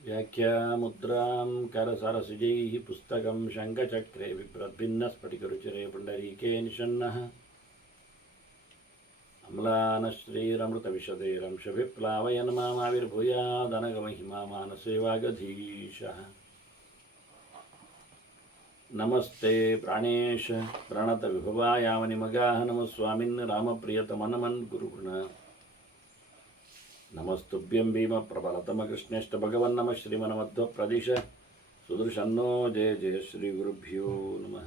व्याख्यामुद्रां करसरसिजैः पुस्तकं शङ्खचक्रे बिभ्रद्भिन्नस्फटिकरुचिरे पुण्डरीके निषण्णः अम्लानश्रीरमृतविशदैरंशभिप्लावयन् मामाविर्भूयादनगमहिमा मानसे वागधीशः नमस्ते प्राणेश प्रणतविभवायामनिमगाः नमः स्वामिन् रामप्रियतमनमन् गुरुगुण नमस्तुभ्यं भीमप्रबलतमकृष्णेष्ट भगवन्नमः श्रीमन्मध्वप्रदिश सुदर्शन्नो जय जय श्रीगुरुभ्यो नमः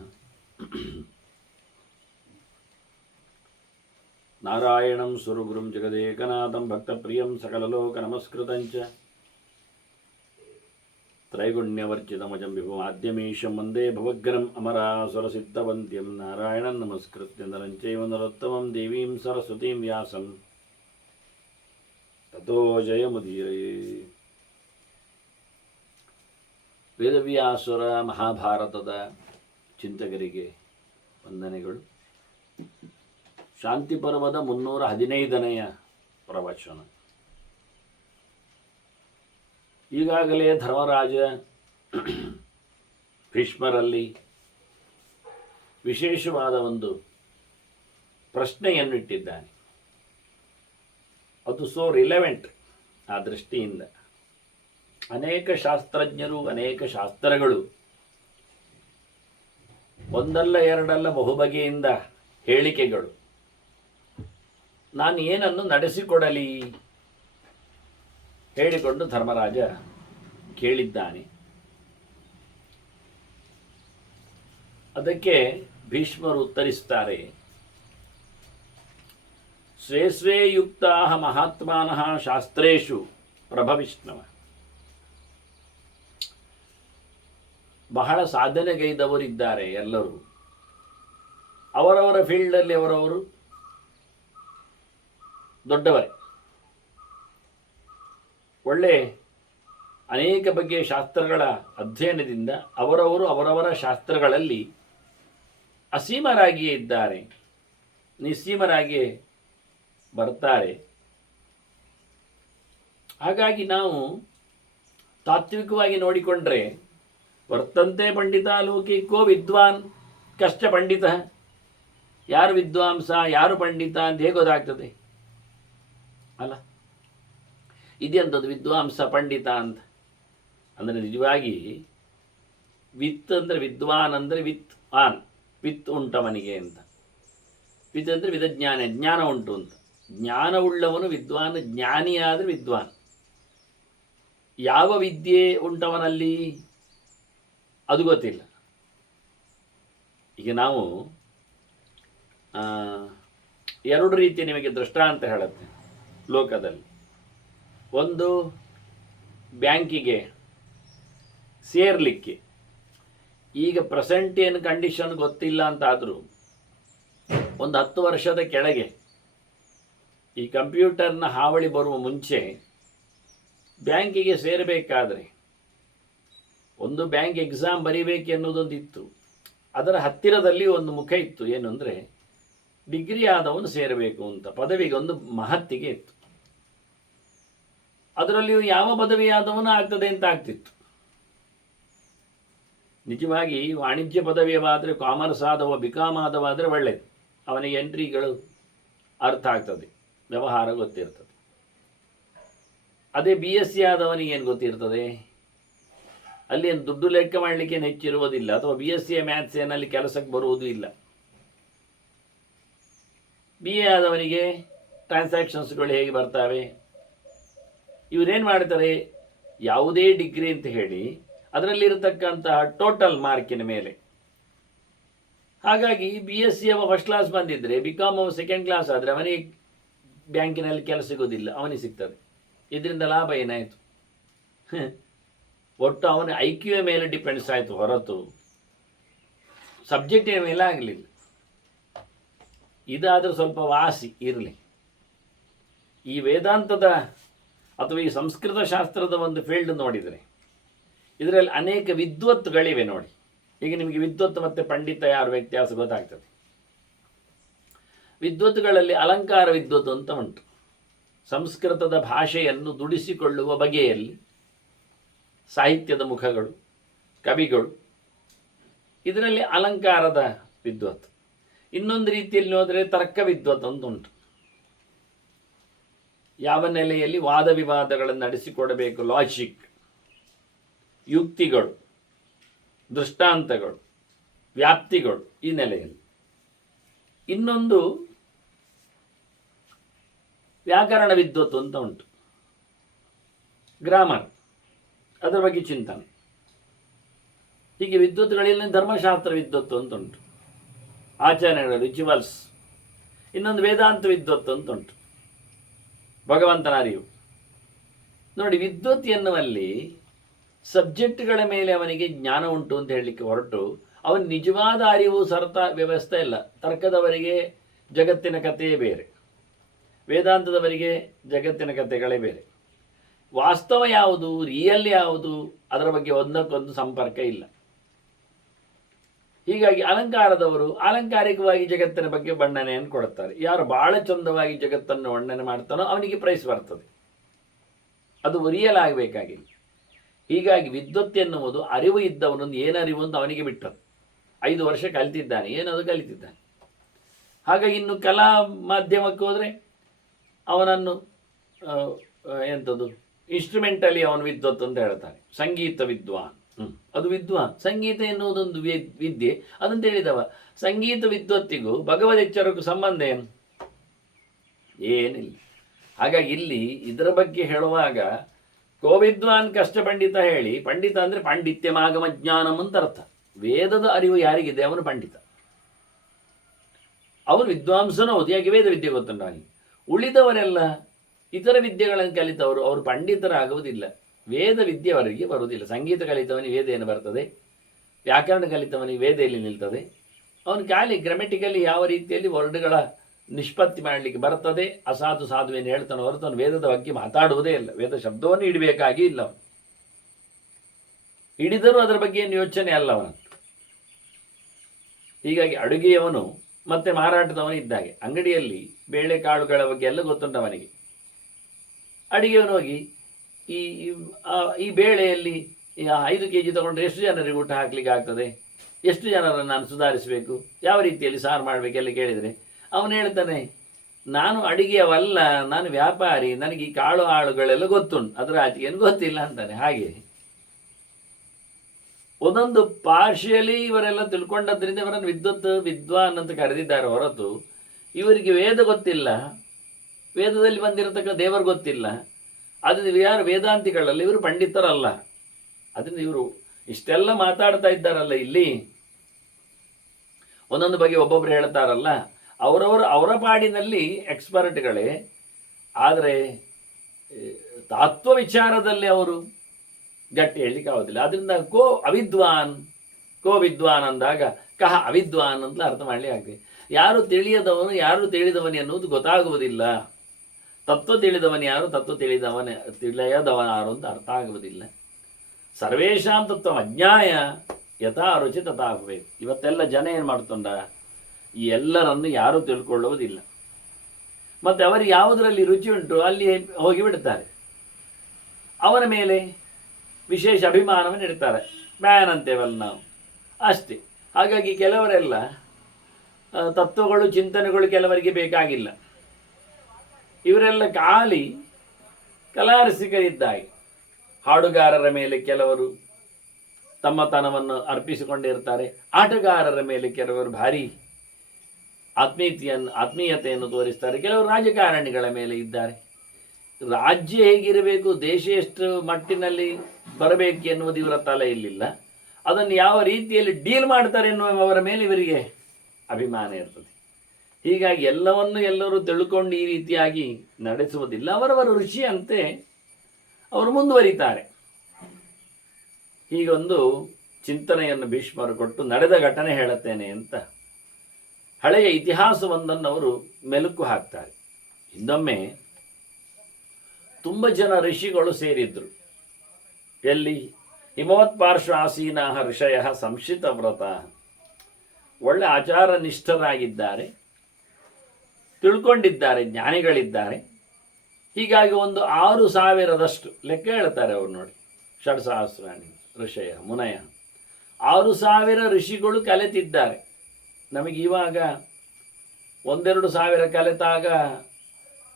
नारायणं सुरगुरुं जगदेकनाथं भक्तप्रियं सकललोकनमस्कृतं च त्रैगुण्यवर्जितमजं विभुमाद्यमीशं वन्दे भवग्रम् अमरासुरसिद्धवन्द्यं नारायणं नमस्कृत्य नरं चैव नरोत्तमं देवीं सरस्वतीं व्यासं ततो जयमुदीरये. ವೇದವ್ಯಾಸುರ ಮಹಾಭಾರತದ ಚಿಂತಕರಿಗೆ ವಂದನೆಗಳು. ಶಾಂತಿ ಪರ್ವದ 315ನೆಯ ಪ್ರವಚನ. ಈಗಾಗಲೇ ಧರ್ಮರಾಜ ಭೀಷ್ಮರಲ್ಲಿ ವಿಶೇಷವಾದ ಒಂದು ಪ್ರಶ್ನೆಯನ್ನಿಟ್ಟಿದ್ದಾನೆ. ಅದು ಸೋ ರಿಲೆವೆಂಟ್. ಆ ದೃಷ್ಟಿಯಿಂದ ಅನೇಕ ಶಾಸ್ತ್ರಜ್ಞರು, ಅನೇಕ ಶಾಸ್ತ್ರಗಳು ಒಂದಲ್ಲ ಎರಡಲ್ಲ ಬಹುಬಗೆಯಿಂದ ಹೇಳಿಕೆಗಳು. ನಾನು ಏನನ್ನು ನಡೆಸಿಕೊಡಲಿ ಹೇಳಿಕೊಂಡು ಧರ್ಮರಾಜ ಕೇಳಿದ್ದಾನೆ. ಅದಕ್ಕೆ ಭೀಷ್ಮರು ಉತ್ತರಿಸ್ತಾರೆ, ಸ್ವೇ ಸ್ವೇ ಯುಕ್ತಾಃ ಮಹಾತ್ಮಾನಃ ಶಾಸ್ತ್ರೇಷು ಪ್ರಭವಿಷ್ಣವ. ಬಹಳ ಸಾಧನೆಗೈದವರಿದ್ದಾರೆ ಎಲ್ಲರೂ. ಅವರವರ ಫೀಲ್ಡಲ್ಲಿ ಅವರವರು ದೊಡ್ಡವರೇ. ಒಳ್ಳೆ ಅನೇಕ ಬಗೆಯ ಶಾಸ್ತ್ರಗಳ ಅಧ್ಯಯನದಿಂದ ಅವರವರು ಅವರವರ ಶಾಸ್ತ್ರಗಳಲ್ಲಿ ಅಸೀಮರಾಗಿಯೇ ಇದ್ದಾರೆ, ನಿಸ್ಸೀಮರಾಗಿಯೇ ಬರ್ತಾರೆ. ಹಾಗಾಗಿ ನಾವು ತಾತ್ವಿಕವಾಗಿ ನೋಡಿಕೊಂಡ್ರೆ ವರ್ತಂತೆ ಪಂಡಿತ ಲೌಕಿಕೋ ವಿದ್ವಾನ್ ಕಷ್ಟ ಪಂಡಿತ. ಯಾರು ವಿದ್ವಾಂಸ ಯಾರು ಪಂಡಿತ ಅಂತ ಹೇಗೆ ಗೊತ್ತಾಗ್ತದೆ ಅಲ್ಲ? ಇದೆಂಥದ್ದು ವಿದ್ವಾಂಸ ಪಂಡಿತ ಅಂತ ಅಂದರೆ ನಿಜವಾಗಿ ವಿತ್ ಅಂದರೆ ವಿದ್ವಾನ್ ಅಂದರೆ ವಿತ್ ಆನ್, ವಿತ್ ಉಂಟವನಿಗೆ ಅಂತ. ವಿತ್ ಅಂದರೆ ವಿಧಜ್ಞಾನ, ಜ್ಞಾನ ಉಂಟು ಅಂತ. ಜ್ಞಾನವುಳ್ಳವನು ವಿದ್ವಾನ್, ಜ್ಞಾನಿಯಾದರೆ ವಿದ್ವಾನ್. ಯಾವ ವಿದ್ಯೆ ಉಂಟವನಲ್ಲಿ ಅದು ಗೊತ್ತಿಲ್ಲ. ಈಗ ನಾವು ಎರಡು ರೀತಿ ನಿಮಗೆ ದೃಷ್ಟಾಂತ ಹೇಳುತ್ತೆ ಲೋಕದಲ್ಲಿ. ಒಂದು, ಬ್ಯಾಂಕಿಗೆ ಸೇರಲಿಕ್ಕೆ ಈಗ ಪ್ರೆಸೆಂಟ್ ಏನು ಕಂಡೀಷನ್ ಗೊತ್ತಿಲ್ಲ ಅಂತಾದರೂ ಒಂದು 10 ವರ್ಷದ ಕೆಳಗೆ ಈ ಕಂಪ್ಯೂಟರ್ನ ಹಾವಳಿ ಬರುವ ಮುಂಚೆ ಬ್ಯಾಂಕಿಗೆ ಸೇರಬೇಕಾದ್ರೆ ಒಂದು ಬ್ಯಾಂಕ್ ಎಕ್ಸಾಮ್ ಬರೀಬೇಕೆನ್ನುವುದೊಂದಿತ್ತು. ಅದರ ಹತ್ತಿರದಲ್ಲಿ ಒಂದು ಮುಖ ಇತ್ತು, ಏನು ಅಂದರೆ ಡಿಗ್ರಿ ಆದವನು ಸೇರಬೇಕು ಅಂತ. ಪದವಿಗೆ ಒಂದು ಮಹತ್ತಿಗೆ ಇತ್ತು. ಅದರಲ್ಲಿಯೂ ಯಾವ ಪದವಿ ಆದವನು ಆಗ್ತದೆ ಅಂತ ಆಗ್ತಿತ್ತು. ನಿಜವಾಗಿ ವಾಣಿಜ್ಯ ಪದವಿಯವಾದರೆ, ಕಾಮರ್ಸ್ ಆದವ, ಬಿಕಾಮ್ ಆದವಾದರೆ ಒಳ್ಳೆಯದು. ಅವನಿಗೆ ಎಂಟ್ರಿಗಳು ಅರ್ಥ ಆಗ್ತದೆ, ವ್ಯವಹಾರ ಗೊತ್ತಿರ್ತದೆ. ಅದೇ BSc ಆದವನಿಗೆ ಏನು ಗೊತ್ತಿರ್ತದೆ? ಅಲ್ಲಿ ಏನು ದುಡ್ಡು ಲೆಕ್ಕ ಮಾಡಲಿಕ್ಕೆ ಹೆಚ್ಚಿರುವುದಿಲ್ಲ, ಅಥವಾ BSc ಮ್ಯಾಥ್ಸ್ ಏನಲ್ಲಿ ಕೆಲಸಕ್ಕೆ ಬರುವುದೂ ಇಲ್ಲ. BA ಆದವನಿಗೆ ಟ್ರಾನ್ಸಾಕ್ಷನ್ಸ್ಗಳು ಹೇಗೆ ಬರ್ತವೆ? ಇವರೇನು ಮಾಡ್ತಾರೆ, ಯಾವುದೇ ಡಿಗ್ರಿ ಅಂತ ಹೇಳಿ ಅದರಲ್ಲಿರತಕ್ಕಂತಹ ಟೋಟಲ್ ಮಾರ್ಕಿನ ಮೇಲೆ. ಹಾಗಾಗಿ BSc ಅವ ಫಸ್ಟ್ ಕ್ಲಾಸ್ ಬಂದಿದ್ದರೆ, ಬಿಕಾಮ್ ಅವ ಸೆಕೆಂಡ್ ಕ್ಲಾಸ್ ಆದರೆ ಅವನಿಗೆ ಬ್ಯಾಂಕಿನಲ್ಲಿ ಕೆಲಸ ಸಿಗೋದಿಲ್ಲ, ಅವನಿಗೆ ಸಿಗ್ತದೆ. ಇದರಿಂದ ಲಾಭ ಏನಾಯಿತು? ಒಟ್ಟು ಅವನ IQ ಮೇಲೆ ಡಿಪೆಂಡ್ಸ್ ಆಯಿತು ಹೊರತು ಸಬ್ಜೆಕ್ಟಿನ ಮೇಲೆ ಆಗಲಿಲ್ಲ. ಇದಾದರೂ ಸ್ವಲ್ಪ ವಾಸಿ ಇರಲಿ. ಈ ವೇದಾಂತದ ಅಥವಾ ಈ ಸಂಸ್ಕೃತ ಶಾಸ್ತ್ರದ ಒಂದು ಫೀಲ್ಡ್ ನೋಡಿದರೆ ಇದರಲ್ಲಿ ಅನೇಕ ವಿದ್ವತ್ತುಗಳಿವೆ ನೋಡಿ. ಈಗ ನಿಮಗೆ ವಿದ್ವತ್ತು ಮತ್ತು ಪಂಡಿತ ಯಾರು ವ್ಯತ್ಯಾಸ ಗೊತ್ತಾಗ್ತದೆ. ವಿದ್ವತ್ತುಗಳಲ್ಲಿ ಅಲಂಕಾರ ವಿದ್ವತ್ತು ಅಂತ ಉಂಟು. ಸಂಸ್ಕೃತದ ಭಾಷೆಯನ್ನು ದುಡಿಸಿಕೊಳ್ಳುವ ಬಗೆಯಲ್ಲಿ ಸಾಹಿತ್ಯದ ಮುಖಗಳು, ಕವಿಗಳು, ಇದರಲ್ಲಿ ಅಲಂಕಾರದ ವಿದ್ವತ್. ಇನ್ನೊಂದು ರೀತಿಯಲ್ಲಿ ಹೋದರೆ ತರ್ಕ ವಿದ್ವತ್ ಅಂತ ಉಂಟು. ಯಾವ ನೆಲೆಯಲ್ಲಿ ವಾದ ವಿವಾದಗಳನ್ನು ನಡೆಸಿಕೊಡಬೇಕು, ಲಾಜಿಕ್, ಯುಕ್ತಿಗಳು, ದೃಷ್ಟಾಂತಗಳು, ವ್ಯಾಪ್ತಿಗಳು, ಈ ನೆಲೆಯಲ್ಲಿ. ಇನ್ನೊಂದು ವ್ಯಾಕರಣ ವಿದ್ವತ್ತು ಅಂತ ಉಂಟು, ಗ್ರಾಮರ್, ಅದರ ಬಗ್ಗೆ ಚಿಂತನೆ. ಹೀಗೆ ವಿದ್ವತ್ತುಗಳಲ್ಲಿ ಧರ್ಮಶಾಸ್ತ್ರ ವಿದ್ವತ್ತು ಅಂತ ಉಂಟು, ಆಚರಣೆಗಳು, ರಿಚುವಲ್ಸ್. ಇನ್ನೊಂದು ವೇದಾಂತ ವಿದ್ವತ್ತು ಅಂತ ಉಂಟು, ಭಗವಂತನ ಅರಿವು. ನೋಡಿ, ವಿದ್ವತ್ ಎನ್ನುವಲ್ಲಿ ಸಬ್ಜೆಕ್ಟ್ಗಳ ಮೇಲೆ ಅವನಿಗೆ ಜ್ಞಾನ ಉಂಟು ಅಂತ ಹೇಳಲಿಕ್ಕೆ ಹೊರಟು, ಅವನ ನಿಜವಾದ ಅರಿವು ಸರತ ವ್ಯವಸ್ಥೆ ಇಲ್ಲ. ತರ್ಕದವರಿಗೆ ಜಗತ್ತಿನ ಕಥೆಯೇ ಬೇರೆ, ವೇದಾಂತದವರಿಗೆ ಜಗತ್ತಿನ ಕಥೆಗಳೇ ಬೇರೆ. ವಾಸ್ತವ ಯಾವುದು, ರಿಯಲ್ ಯಾವುದು, ಅದರ ಬಗ್ಗೆ ಒಂದಕ್ಕೊಂದು ಸಂಪರ್ಕ ಇಲ್ಲ. ಹೀಗಾಗಿ ಅಲಂಕಾರದವರು ಆಲಂಕಾರಿಕವಾಗಿ ಜಗತ್ತಿನ ಬಗ್ಗೆ ಬಣ್ಣನೆಯನ್ನು ಕೊಡುತ್ತಾರೆ. ಯಾರು ಬಹಳ ಚಂದವಾಗಿ ಜಗತ್ತನ್ನು ವರ್ಣನೆ ಮಾಡ್ತಾನೋ ಅವನಿಗೆ ಪ್ರೈಸ್ ಬರ್ತದೆ. ಅದು ರಿಯಲ್ ಆಗಬೇಕಾಗಿಲ್ಲ. ಹೀಗಾಗಿ ವಿದ್ವತ್ ಎನ್ನುವುದು ಅರಿವು ಇದ್ದವನೊಂದು ಏನು ಅರಿವು ಅಂತ ಅವನಿಗೆ ಬಿಟ್ಟದ್ದು. 5 ವರ್ಷ ಕಲಿತಿದ್ದಾನೆ, ಏನದು ಕಲಿತಿದ್ದಾನೆ. ಹಾಗಾಗಿ ಇನ್ನು ಕಲಾ ಮಾಧ್ಯಮಕ್ಕೆ ಹೋದರೆ ಅವನನ್ನು ಎಂಥದ್ದು ಇನ್ಸ್ಟ್ರುಮೆಂಟಲಿ ಅವನು ವಿದ್ವತ್ ಅಂತ ಹೇಳ್ತಾರೆ. ಸಂಗೀತ ವಿದ್ವಾನ್, ಅದು ವಿದ್ವಾನ್. ಸಂಗೀತ ಎನ್ನುವುದೊಂದು ವಿದ್ಯೆ, ಅದಂತ ಹೇಳಿದವ. ಸಂಗೀತ ವಿದ್ವತ್ತಿಗೂ ಭಗವದ್ ಎಚ್ಚರಕ್ಕೂ ಸಂಬಂಧ ಏನು? ಏನಿಲ್ಲ. ಹಾಗಾಗಿ ಇಲ್ಲಿ ಇದರ ಬಗ್ಗೆ ಹೇಳುವಾಗ ಕೋವಿದ್ವಾನ್ ಕಷ್ಟ ಪಂಡಿತ ಹೇಳಿ, ಪಂಡಿತ ಅಂದರೆ ಪಾಂಡಿತ್ಯಮಾಗಮ ಜ್ಞಾನಂ ಅಂತ ಅರ್ಥ. ವೇದದ ಅರಿವು ಯಾರಿಗಿದೆ ಅವನು ಪಂಡಿತ, ಅವನು ವಿದ್ವಾಂಸನೂ ಹೌದು. ಯಾಕೆ ವೇದ ವಿದ್ಯೆ ಗೊತ್ತುಂಟು ಅವನಿಗೆ. ಉಳಿದವರೆಲ್ಲ ಇತರ ವಿದ್ಯೆಗಳನ್ನು ಕಲಿತವರು ಅವರು ಪಂಡಿತರಾಗುವುದಿಲ್ಲ. ವೇದ ವಿದ್ಯೆ ಅವರಿಗೆ ಬರುವುದಿಲ್ಲ. ಸಂಗೀತ ಕಲಿತವನಿಗೆ ವೇದ ಏನು ಬರ್ತದೆ, ವ್ಯಾಕರಣ ಕಲಿತವನಿಗೆ ವೇದ ಎಲ್ಲಿ ನಿಲ್ತದೆ. ಅವನು ಖಾಲಿ ಗ್ರಾಮೆಟಿಕಲಿ ಯಾವ ರೀತಿಯಲ್ಲಿ ವರ್ಡ್ಗಳ ನಿಷ್ಪತ್ತಿ ಮಾಡಲಿಕ್ಕೆ ಬರ್ತದೆ, ಅಸಾಧು ಸಾಧುವೇನು ಹೇಳ್ತಾನೆ ಹೊರತು ಅವನು ವೇದದ ಬಗ್ಗೆ ಮಾತಾಡುವುದೇ ಇಲ್ಲ. ವೇದ ಶಬ್ದವನ್ನು ಇಡಬೇಕಾಗಿ ಇಲ್ಲ. ಅವನು ಹಿಡಿದರೂ ಅದರ ಬಗ್ಗೆ ಏನು ಯೋಚನೆ ಅಲ್ಲ ಅವನ. ಹೀಗಾಗಿ ಅಡುಗೆಯವನು ಮತ್ತು ಮಾರಾಟದವನು ಇದ್ದಾಗೆ. ಅಂಗಡಿಯಲ್ಲಿ ಬೇಳೆಕಾಳುಗಳ ಬಗ್ಗೆ ಎಲ್ಲ ಗೊತ್ತುಂಟು ಅವನಿಗೆ. ಅಡುಗೆಯವನು ಹೋಗಿ ಈ ಬೇಳೆಯಲ್ಲಿ 5 kg ತಗೊಂಡ್ರೆ ಎಷ್ಟು ಜನರಿಗೆ ಊಟ ಹಾಕಲಿಕ್ಕೆ ಆಗ್ತದೆ, ಎಷ್ಟು ಜನರನ್ನು ನಾನು ಸುಧಾರಿಸಬೇಕು, ಯಾವ ರೀತಿಯಲ್ಲಿ ಸಾರು ಮಾಡಬೇಕೆಲ್ಲ ಕೇಳಿದರೆ ಅವನು ಹೇಳ್ತಾನೆ, ನಾನು ಅಡುಗೆಯವಲ್ಲ, ನಾನು ವ್ಯಾಪಾರಿ, ನನಗೆ ಈ ಕಾಳು ಆಳುಗಳೆಲ್ಲ ಗೊತ್ತುಂಟು, ಅದರ ಆಚೆಗೆ ಏನು ಗೊತ್ತಿಲ್ಲ ಅಂತಾನೆ. ಹಾಗೆ ಒಂದೊಂದು ಪಾರ್ಶಿಯಲಿ ಇವರೆಲ್ಲ ತಿಳ್ಕೊಂಡದ್ರಿಂದ ಇವರನ್ನು ವಿದ್ವಾನ್ ಅಂತ ಕರೆದಿದ್ದಾರೆ ಹೊರತು ಇವರಿಗೆ ವೇದ ಗೊತ್ತಿಲ್ಲ, ವೇದದಲ್ಲಿ ಬಂದಿರತಕ್ಕ ದೇವರು ಗೊತ್ತಿಲ್ಲ. ಅದರಿಂದ ಯಾರು ವೇದಾಂತಿಗಳಲ್ಲ, ಇವರು ಪಂಡಿತರಲ್ಲ. ಅದರಿಂದ ಇವರು ಇಷ್ಟೆಲ್ಲ ಮಾತಾಡ್ತಾ ಇದ್ದಾರಲ್ಲ, ಇಲ್ಲಿ ಒಂದೊಂದು ಬಗ್ಗೆ ಒಬ್ಬೊಬ್ಬರು ಹೇಳ್ತಾರಲ್ಲ, ಅವರ ಪಾಡಿನಲ್ಲಿ ಎಕ್ಸ್ಪರ್ಟ್ಗಳೇ. ಆದರೆ ತತ್ವ ವಿಚಾರದಲ್ಲಿ ಅವರು ಗಟ್ಟಿ ಹೇಳಲಿಕ್ಕೆ ಆಗೋದಿಲ್ಲ. ಅದರಿಂದ ಕೋ ವಿದ್ವಾನ್ ಅಂದಾಗ ಕಹ ಅವಿದ್ವಾನ್ ಅಂತ ಅರ್ಥ ಮಾಡಲಿ ಆಗ್ತದೆ. ಯಾರು ತಿಳಿದವನು ಎನ್ನುವುದು ಗೊತ್ತಾಗುವುದಿಲ್ಲ. ತತ್ವ ತಿಳಿದವನು ಯಾರು, ತತ್ವ ತಿಳಿಯದವನಾರು ಅಂತ ಅರ್ಥ ಆಗುವುದಿಲ್ಲ. ಸರ್ವೇಷಾಂ ತತ್ವ ಅಜ್ಞಾಯ ಯಥಾ ರುಚಿ ತಥಾ ಭವೇತ್. ಇವತ್ತೆಲ್ಲ ಜನ ಏನು ಮಾಡ್ತೊಂಡ, ಈ ಎಲ್ಲರನ್ನು ಯಾರೂ ತಿಳ್ಕೊಳ್ಳುವುದಿಲ್ಲ. ಮತ್ತು ಅವರಿಗೆ ಯಾವುದರಲ್ಲಿ ರುಚಿ ಉಂಟು ಅಲ್ಲಿ ಹೋಗಿಬಿಡ್ತಾರೆ. ಅವನ ಮೇಲೆ ವಿಶೇಷ ಅಭಿಮಾನವನ್ನು ಇಡ್ತಾರೆ. ಮ್ಯಾನ್ ಅಂತೇವಲ್ಲ ನಾವು, ಅಷ್ಟೇ. ಹಾಗಾಗಿ ಕೆಲವರೆಲ್ಲ ತತ್ವಗಳು, ಚಿಂತನೆಗಳು ಕೆಲವರಿಗೆ ಬೇಕಾಗಿಲ್ಲ. ಇವರೆಲ್ಲ ಖಾಲಿ ಕಲಾರಸಿಕರಿದ್ದಾಗಿ. ಹಾಡುಗಾರರ ಮೇಲೆ ಕೆಲವರು ತಮ್ಮತನವನ್ನು ಆಟಗಾರರ ಮೇಲೆ ಕೆಲವರು ಭಾರಿ ಆತ್ಮೀಯತೆಯನ್ನು ತೋರಿಸ್ತಾರೆ. ಕೆಲವರು ರಾಜಕಾರಣಿಗಳ ಮೇಲೆ ಇದ್ದಾರೆ. ರಾಜ್ಯ ಹೇಗಿರಬೇಕು, ದೇಶ ಎಷ್ಟು ಮಟ್ಟಿನಲ್ಲಿ ಬರಬೇಕು ಎನ್ನುವುದು ಇವರ ತಲೆಯಲ್ಲಿಲ್ಲ. ಅದನ್ನು ಯಾವ ರೀತಿಯಲ್ಲಿ ಡೀಲ್ ಮಾಡ್ತಾರೆ ಎನ್ನುವವರ ಮೇಲೆ ಇವರಿಗೆ ಅಭಿಮಾನ ಇರ್ತದೆ. ಹೀಗಾಗಿ ಎಲ್ಲವನ್ನು ಎಲ್ಲರೂ ತಿಳ್ಕೊಂಡು ಈ ರೀತಿಯಾಗಿ ನಡೆಸುವುದಿಲ್ಲ. ಅವರವರ ರುಚಿಯಂತೆ ಅವರು ಮುಂದುವರಿತಾರೆ. ಹೀಗೊಂದು ಚಿಂತನೆಯನ್ನು ಭೀಷ್ಮರು ಕೊಟ್ಟು ನಡೆದ ಘಟನೆ ಹೇಳುತ್ತೇನೆ ಅಂತ ಹಳೆಯ ಇತಿಹಾಸವೊಂದನ್ನು ಅವರು ಮೆಲುಕು ಹಾಕ್ತಾರೆ. ಹಿಂದೊಮ್ಮೆ ತುಂಬ ಜನ ಋಷಿಗಳು ಸೇರಿದ್ರು. ಎಲ್ಲಿ? ಹಿಮವತ್ಪಾರ್ಶ್ವ ಆಸೀನಾ ಋಷಯ ಸಂಶಿತ ವ್ರತ. ಒಳ್ಳೆ ಆಚಾರ ನಿಷ್ಠರಾಗಿದ್ದಾರೆ, ತಿಳ್ಕೊಂಡಿದ್ದಾರೆ, ಜ್ಞಾನಿಗಳಿದ್ದಾರೆ. ಹೀಗಾಗಿ ಒಂದು 6000 ಲೆಕ್ಕ ಹೇಳ್ತಾರೆ ಅವರು. ನೋಡಿ, ಷಡ್ಸಹಸ್ರಾಣಿ ಋಷಯ ಮುನಯ 6000 ಋಷಿಗಳು ಕಲೆತಿದ್ದಾರೆ. ನಮಗೆ ಇವಾಗ 1-2 ಸಾವಿರ ಕಲೆತಾಗ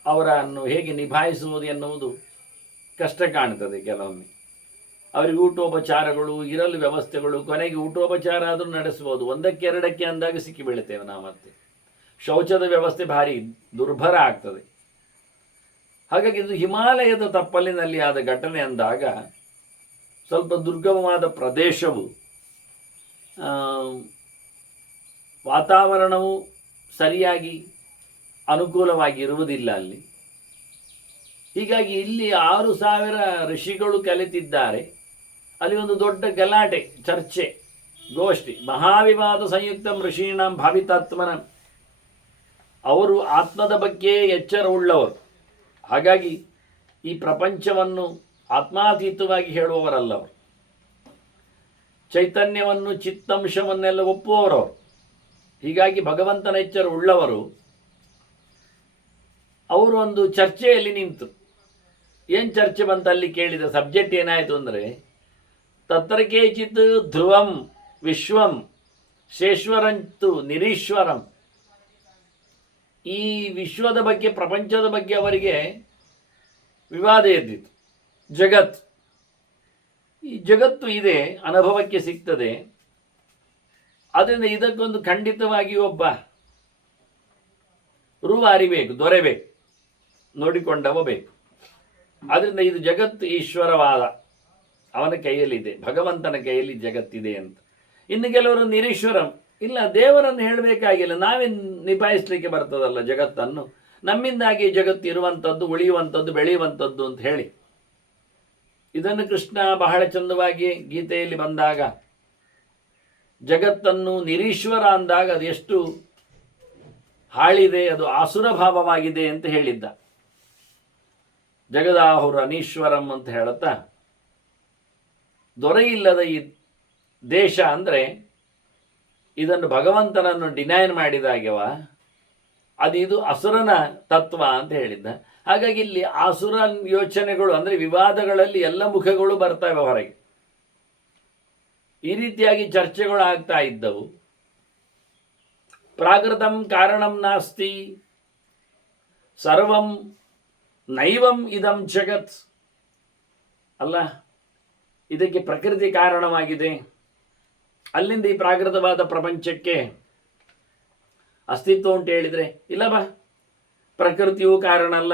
ಅವರನ್ನು ಹೇಗೆ ನಿಭಾಯಿಸುವುದು ಎನ್ನುವುದು ಕಷ್ಟ ಕಾಣ್ತದೆ. ಕೆಲವೊಮ್ಮೆ ಅವರಿಗೆ ಊಟೋಪಚಾರಗಳು, ಇರಲು ವ್ಯವಸ್ಥೆಗಳು, ಕೊನೆಗೆ ಊಟೋಪಚಾರ ಆದರೂ ನಡೆಸ್ಬೋದು, 1-2 ಅಂದಾಗ ಸಿಕ್ಕಿ ಬೀಳ್ತೇವೆ ನಾವು. ಮತ್ತೆ ಶೌಚದ ವ್ಯವಸ್ಥೆ ಭಾರಿ ದುರ್ಭರ ಆಗ್ತದೆ. ಹಾಗಾಗಿ ಇದು ಹಿಮಾಲಯದ ತಪ್ಪಲಿನಲ್ಲಿ ಆದ ಘಟನೆ ಅಂದಾಗ ಸ್ವಲ್ಪ ದುರ್ಗಮವಾದ ಪ್ರದೇಶವು, ವಾತಾವರಣವು ಸರಿಯಾಗಿ ಅನುಕೂಲವಾಗಿ ಇರುವುದಿಲ್ಲ ಅಲ್ಲಿ. ಹೀಗಾಗಿ ಇಲ್ಲಿ 6000 ಋಷಿಗಳು ಕಲಿತಿದ್ದಾರೆ. ಅಲ್ಲಿ ಒಂದು ದೊಡ್ಡ ಗಲಾಟೆ, ಚರ್ಚೆ, ಗೋಷ್ಠಿ. ಮಹಾವಿವಾದ ಸಂಯುಕ್ತ ಋಷೀಣಾಂ ಭಾವಿತಾತ್ಮನ, ಅವರು ಆತ್ಮದ ಬಗ್ಗೆ ಎಚ್ಚರವುಳ್ಳವರು. ಹಾಗಾಗಿ ಈ ಪ್ರಪಂಚವನ್ನು ಆತ್ಮಾತೀತವಾಗಿ ಹೇಳುವವರಲ್ಲವರು. ಚೈತನ್ಯವನ್ನು, ಚಿತ್ತಂಶವನ್ನೆಲ್ಲ ಒಪ್ಪುವವರವರು. ಹೀಗಾಗಿ ಭಗವಂತನ ಎಚ್ಚರ ಉಳ್ಳವರು. ಅವರು ಒಂದು ಚರ್ಚೆಯಲ್ಲಿ ನಿಂತು, ಏನು ಚರ್ಚೆ ಬಂತ ಅಲ್ಲಿ ಕೇಳಿದ ಸಬ್ಜೆಕ್ಟ್ ಏನಾಯಿತು ಅಂದರೆ, ತತ್ರ ಕೇಚಿತ್ ಧ್ರುವಂ ವಿಶ್ವಂ ಶೇಶ್ವರಂತು ನಿರೀಶ್ವರಂ. ಈ ವಿಶ್ವದ ಬಗ್ಗೆ, ಪ್ರಪಂಚದ ಬಗ್ಗೆ ಅವರಿಗೆ ವಿವಾದ ಎದ್ದಿತು. ಜಗತ್, ಈ ಜಗತ್ತು ಇದೆ, ಅನುಭವಕ್ಕೆ ಸಿಗ್ತದೆ. ಅದರಿಂದ ಇದಕ್ಕೊಂದು ಖಂಡಿತವಾಗಿ ಒಬ್ಬ ರೂವಾರಿ ಬೇಕು, ದೊರೆ ಬೇಕು, ನೋಡಿಕೊಂಡವ ಬೇಕು. ಆದ್ದರಿಂದ ಇದು ಜಗತ್ತು ಈಶ್ವರವಾದ ಅವನ ಕೈಯಲ್ಲಿದೆ, ಭಗವಂತನ ಕೈಯಲ್ಲಿ ಜಗತ್ತಿದೆ ಅಂತ. ಇನ್ನು ಕೆಲವರು ನಿರೀಶ್ವರಂ, ಇಲ್ಲ ದೇವರನ್ನು ಹೇಳಬೇಕಾಗಿಲ್ಲ, ನಾವೇ ನಿಭಾಯಿಸಲಿಕ್ಕೆ ಬರ್ತದಲ್ಲ ಜಗತ್ತನ್ನು, ನಮ್ಮಿಂದಾಗಿ ಜಗತ್ತು ಇರುವಂಥದ್ದು, ಉಳಿಯುವಂಥದ್ದು, ಬೆಳೆಯುವಂಥದ್ದು ಅಂತ ಹೇಳಿ. ಇದನ್ನು ಕೃಷ್ಣ ಬಹಳ ಚಂದವಾಗಿ ಗೀತೆಯಲ್ಲಿ ಬಂದಾಗ ಜಗತ್ತನ್ನು ನಿರೀಶ್ವರ ಅಂದಾಗ ಅದು ಎಷ್ಟು ಹಾಳಿದೆ, ಅದು ಆಸುರ ಭಾವವಾಗಿದೆ ಅಂತ ಹೇಳಿದ್ದ. ಜಗದಾಹುರ ಅನೀಶ್ವರಂ ಅಂತ ಹೇಳುತ್ತಾ, ದೊರೆಯಿಲ್ಲದ ಈ ದೇಶ ಅಂದರೆ ಇದನ್ನು ಭಗವಂತನನ್ನು ಡಿನೈನ್ ಮಾಡಿದಾಗ್ಯವ, ಅದು ಇದು ಅಸುರನ ತತ್ವ ಅಂತ ಹೇಳಿದ್ದ. ಹಾಗಾಗಿ ಇಲ್ಲಿ ಆಸುರ ಯೋಚನೆಗಳು ಅಂದರೆ ವಿವಾದಗಳಲ್ಲಿ ಎಲ್ಲ ಮುಖಗಳು ಬರ್ತವೆ ಹೊರಗೆ. ಈ ರೀತಿಯಾಗಿ ಚರ್ಚೆಗಳು ಆಗ್ತಾ ಇದ್ದವು. ಪ್ರಾಕೃತಂ ಕಾರಣಂ ನಾಸ್ತಿ ಸರ್ವಂ ನೈವಂ ಇದಂ ಜಗತ್. ಅಲ್ಲ, ಇದಕ್ಕೆ ಪ್ರಕೃತಿ ಕಾರಣವಾಗಿದೆ, ಅಲ್ಲಿಂದ ಈ ಪ್ರಾಕೃತವಾದ ಪ್ರಪಂಚಕ್ಕೆ ಅಸ್ತಿತ್ವ ಉಂಟು ಹೇಳಿದರೆ ಇಲ್ಲ ಬಾ, ಪ್ರಕೃತಿಯೂ ಕಾರಣ ಅಲ್ಲ.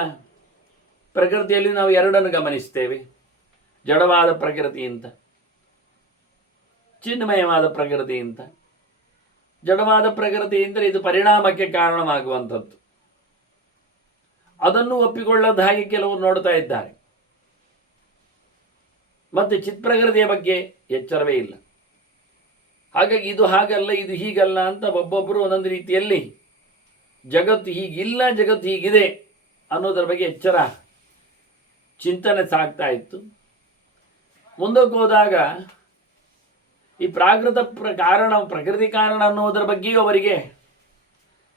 ಪ್ರಕೃತಿಯಲ್ಲಿ ನಾವು ಎರಡನ್ನು ಗಮನಿಸ್ತೇವೆ, ಜಡವಾದ ಪ್ರಕೃತಿ ಅಂತ, ಚಿನ್ಮಯವಾದ ಪ್ರಕೃತಿ ಅಂತ. ಜಡವಾದ ಪ್ರಕೃತಿ ಅಂದರೆ ಇದು ಪರಿಣಾಮಕ್ಕೆ ಕಾರಣವಾಗುವಂಥದ್ದು. ಅದನ್ನು ಒಪ್ಪಿಕೊಳ್ಳದ ಹಾಗೆ ಕೆಲವರು ನೋಡ್ತಾ ಇದ್ದಾರೆ. ಮತ್ತೆ ಚಿತ್ಪ್ರಕೃತಿಯ ಬಗ್ಗೆ ಎಚ್ಚರವೇ ಇಲ್ಲ. ಹಾಗಾಗಿ ಇದು ಹಾಗಲ್ಲ, ಇದು ಹೀಗಲ್ಲ ಅಂತ ಒಬ್ಬೊಬ್ಬರು ಒಂದೊಂದು ರೀತಿಯಲ್ಲಿ ಜಗತ್ತು ಹೀಗಿಲ್ಲ, ಜಗತ್ತು ಹೀಗಿದೆ ಅನ್ನೋದರ ಬಗ್ಗೆ ಎಚ್ಚರ, ಚಿಂತನೆ ಸಾಗ್ತಾ ಇತ್ತು. ಮುಂದಕ್ಕೆ ಹೋದಾಗ ಈ ಪ್ರಾಕೃತ ಕಾರಣ, ಪ್ರಕೃತಿ ಕಾರಣ ಅನ್ನೋದರ ಬಗ್ಗೆಯೂ ಅವರಿಗೆ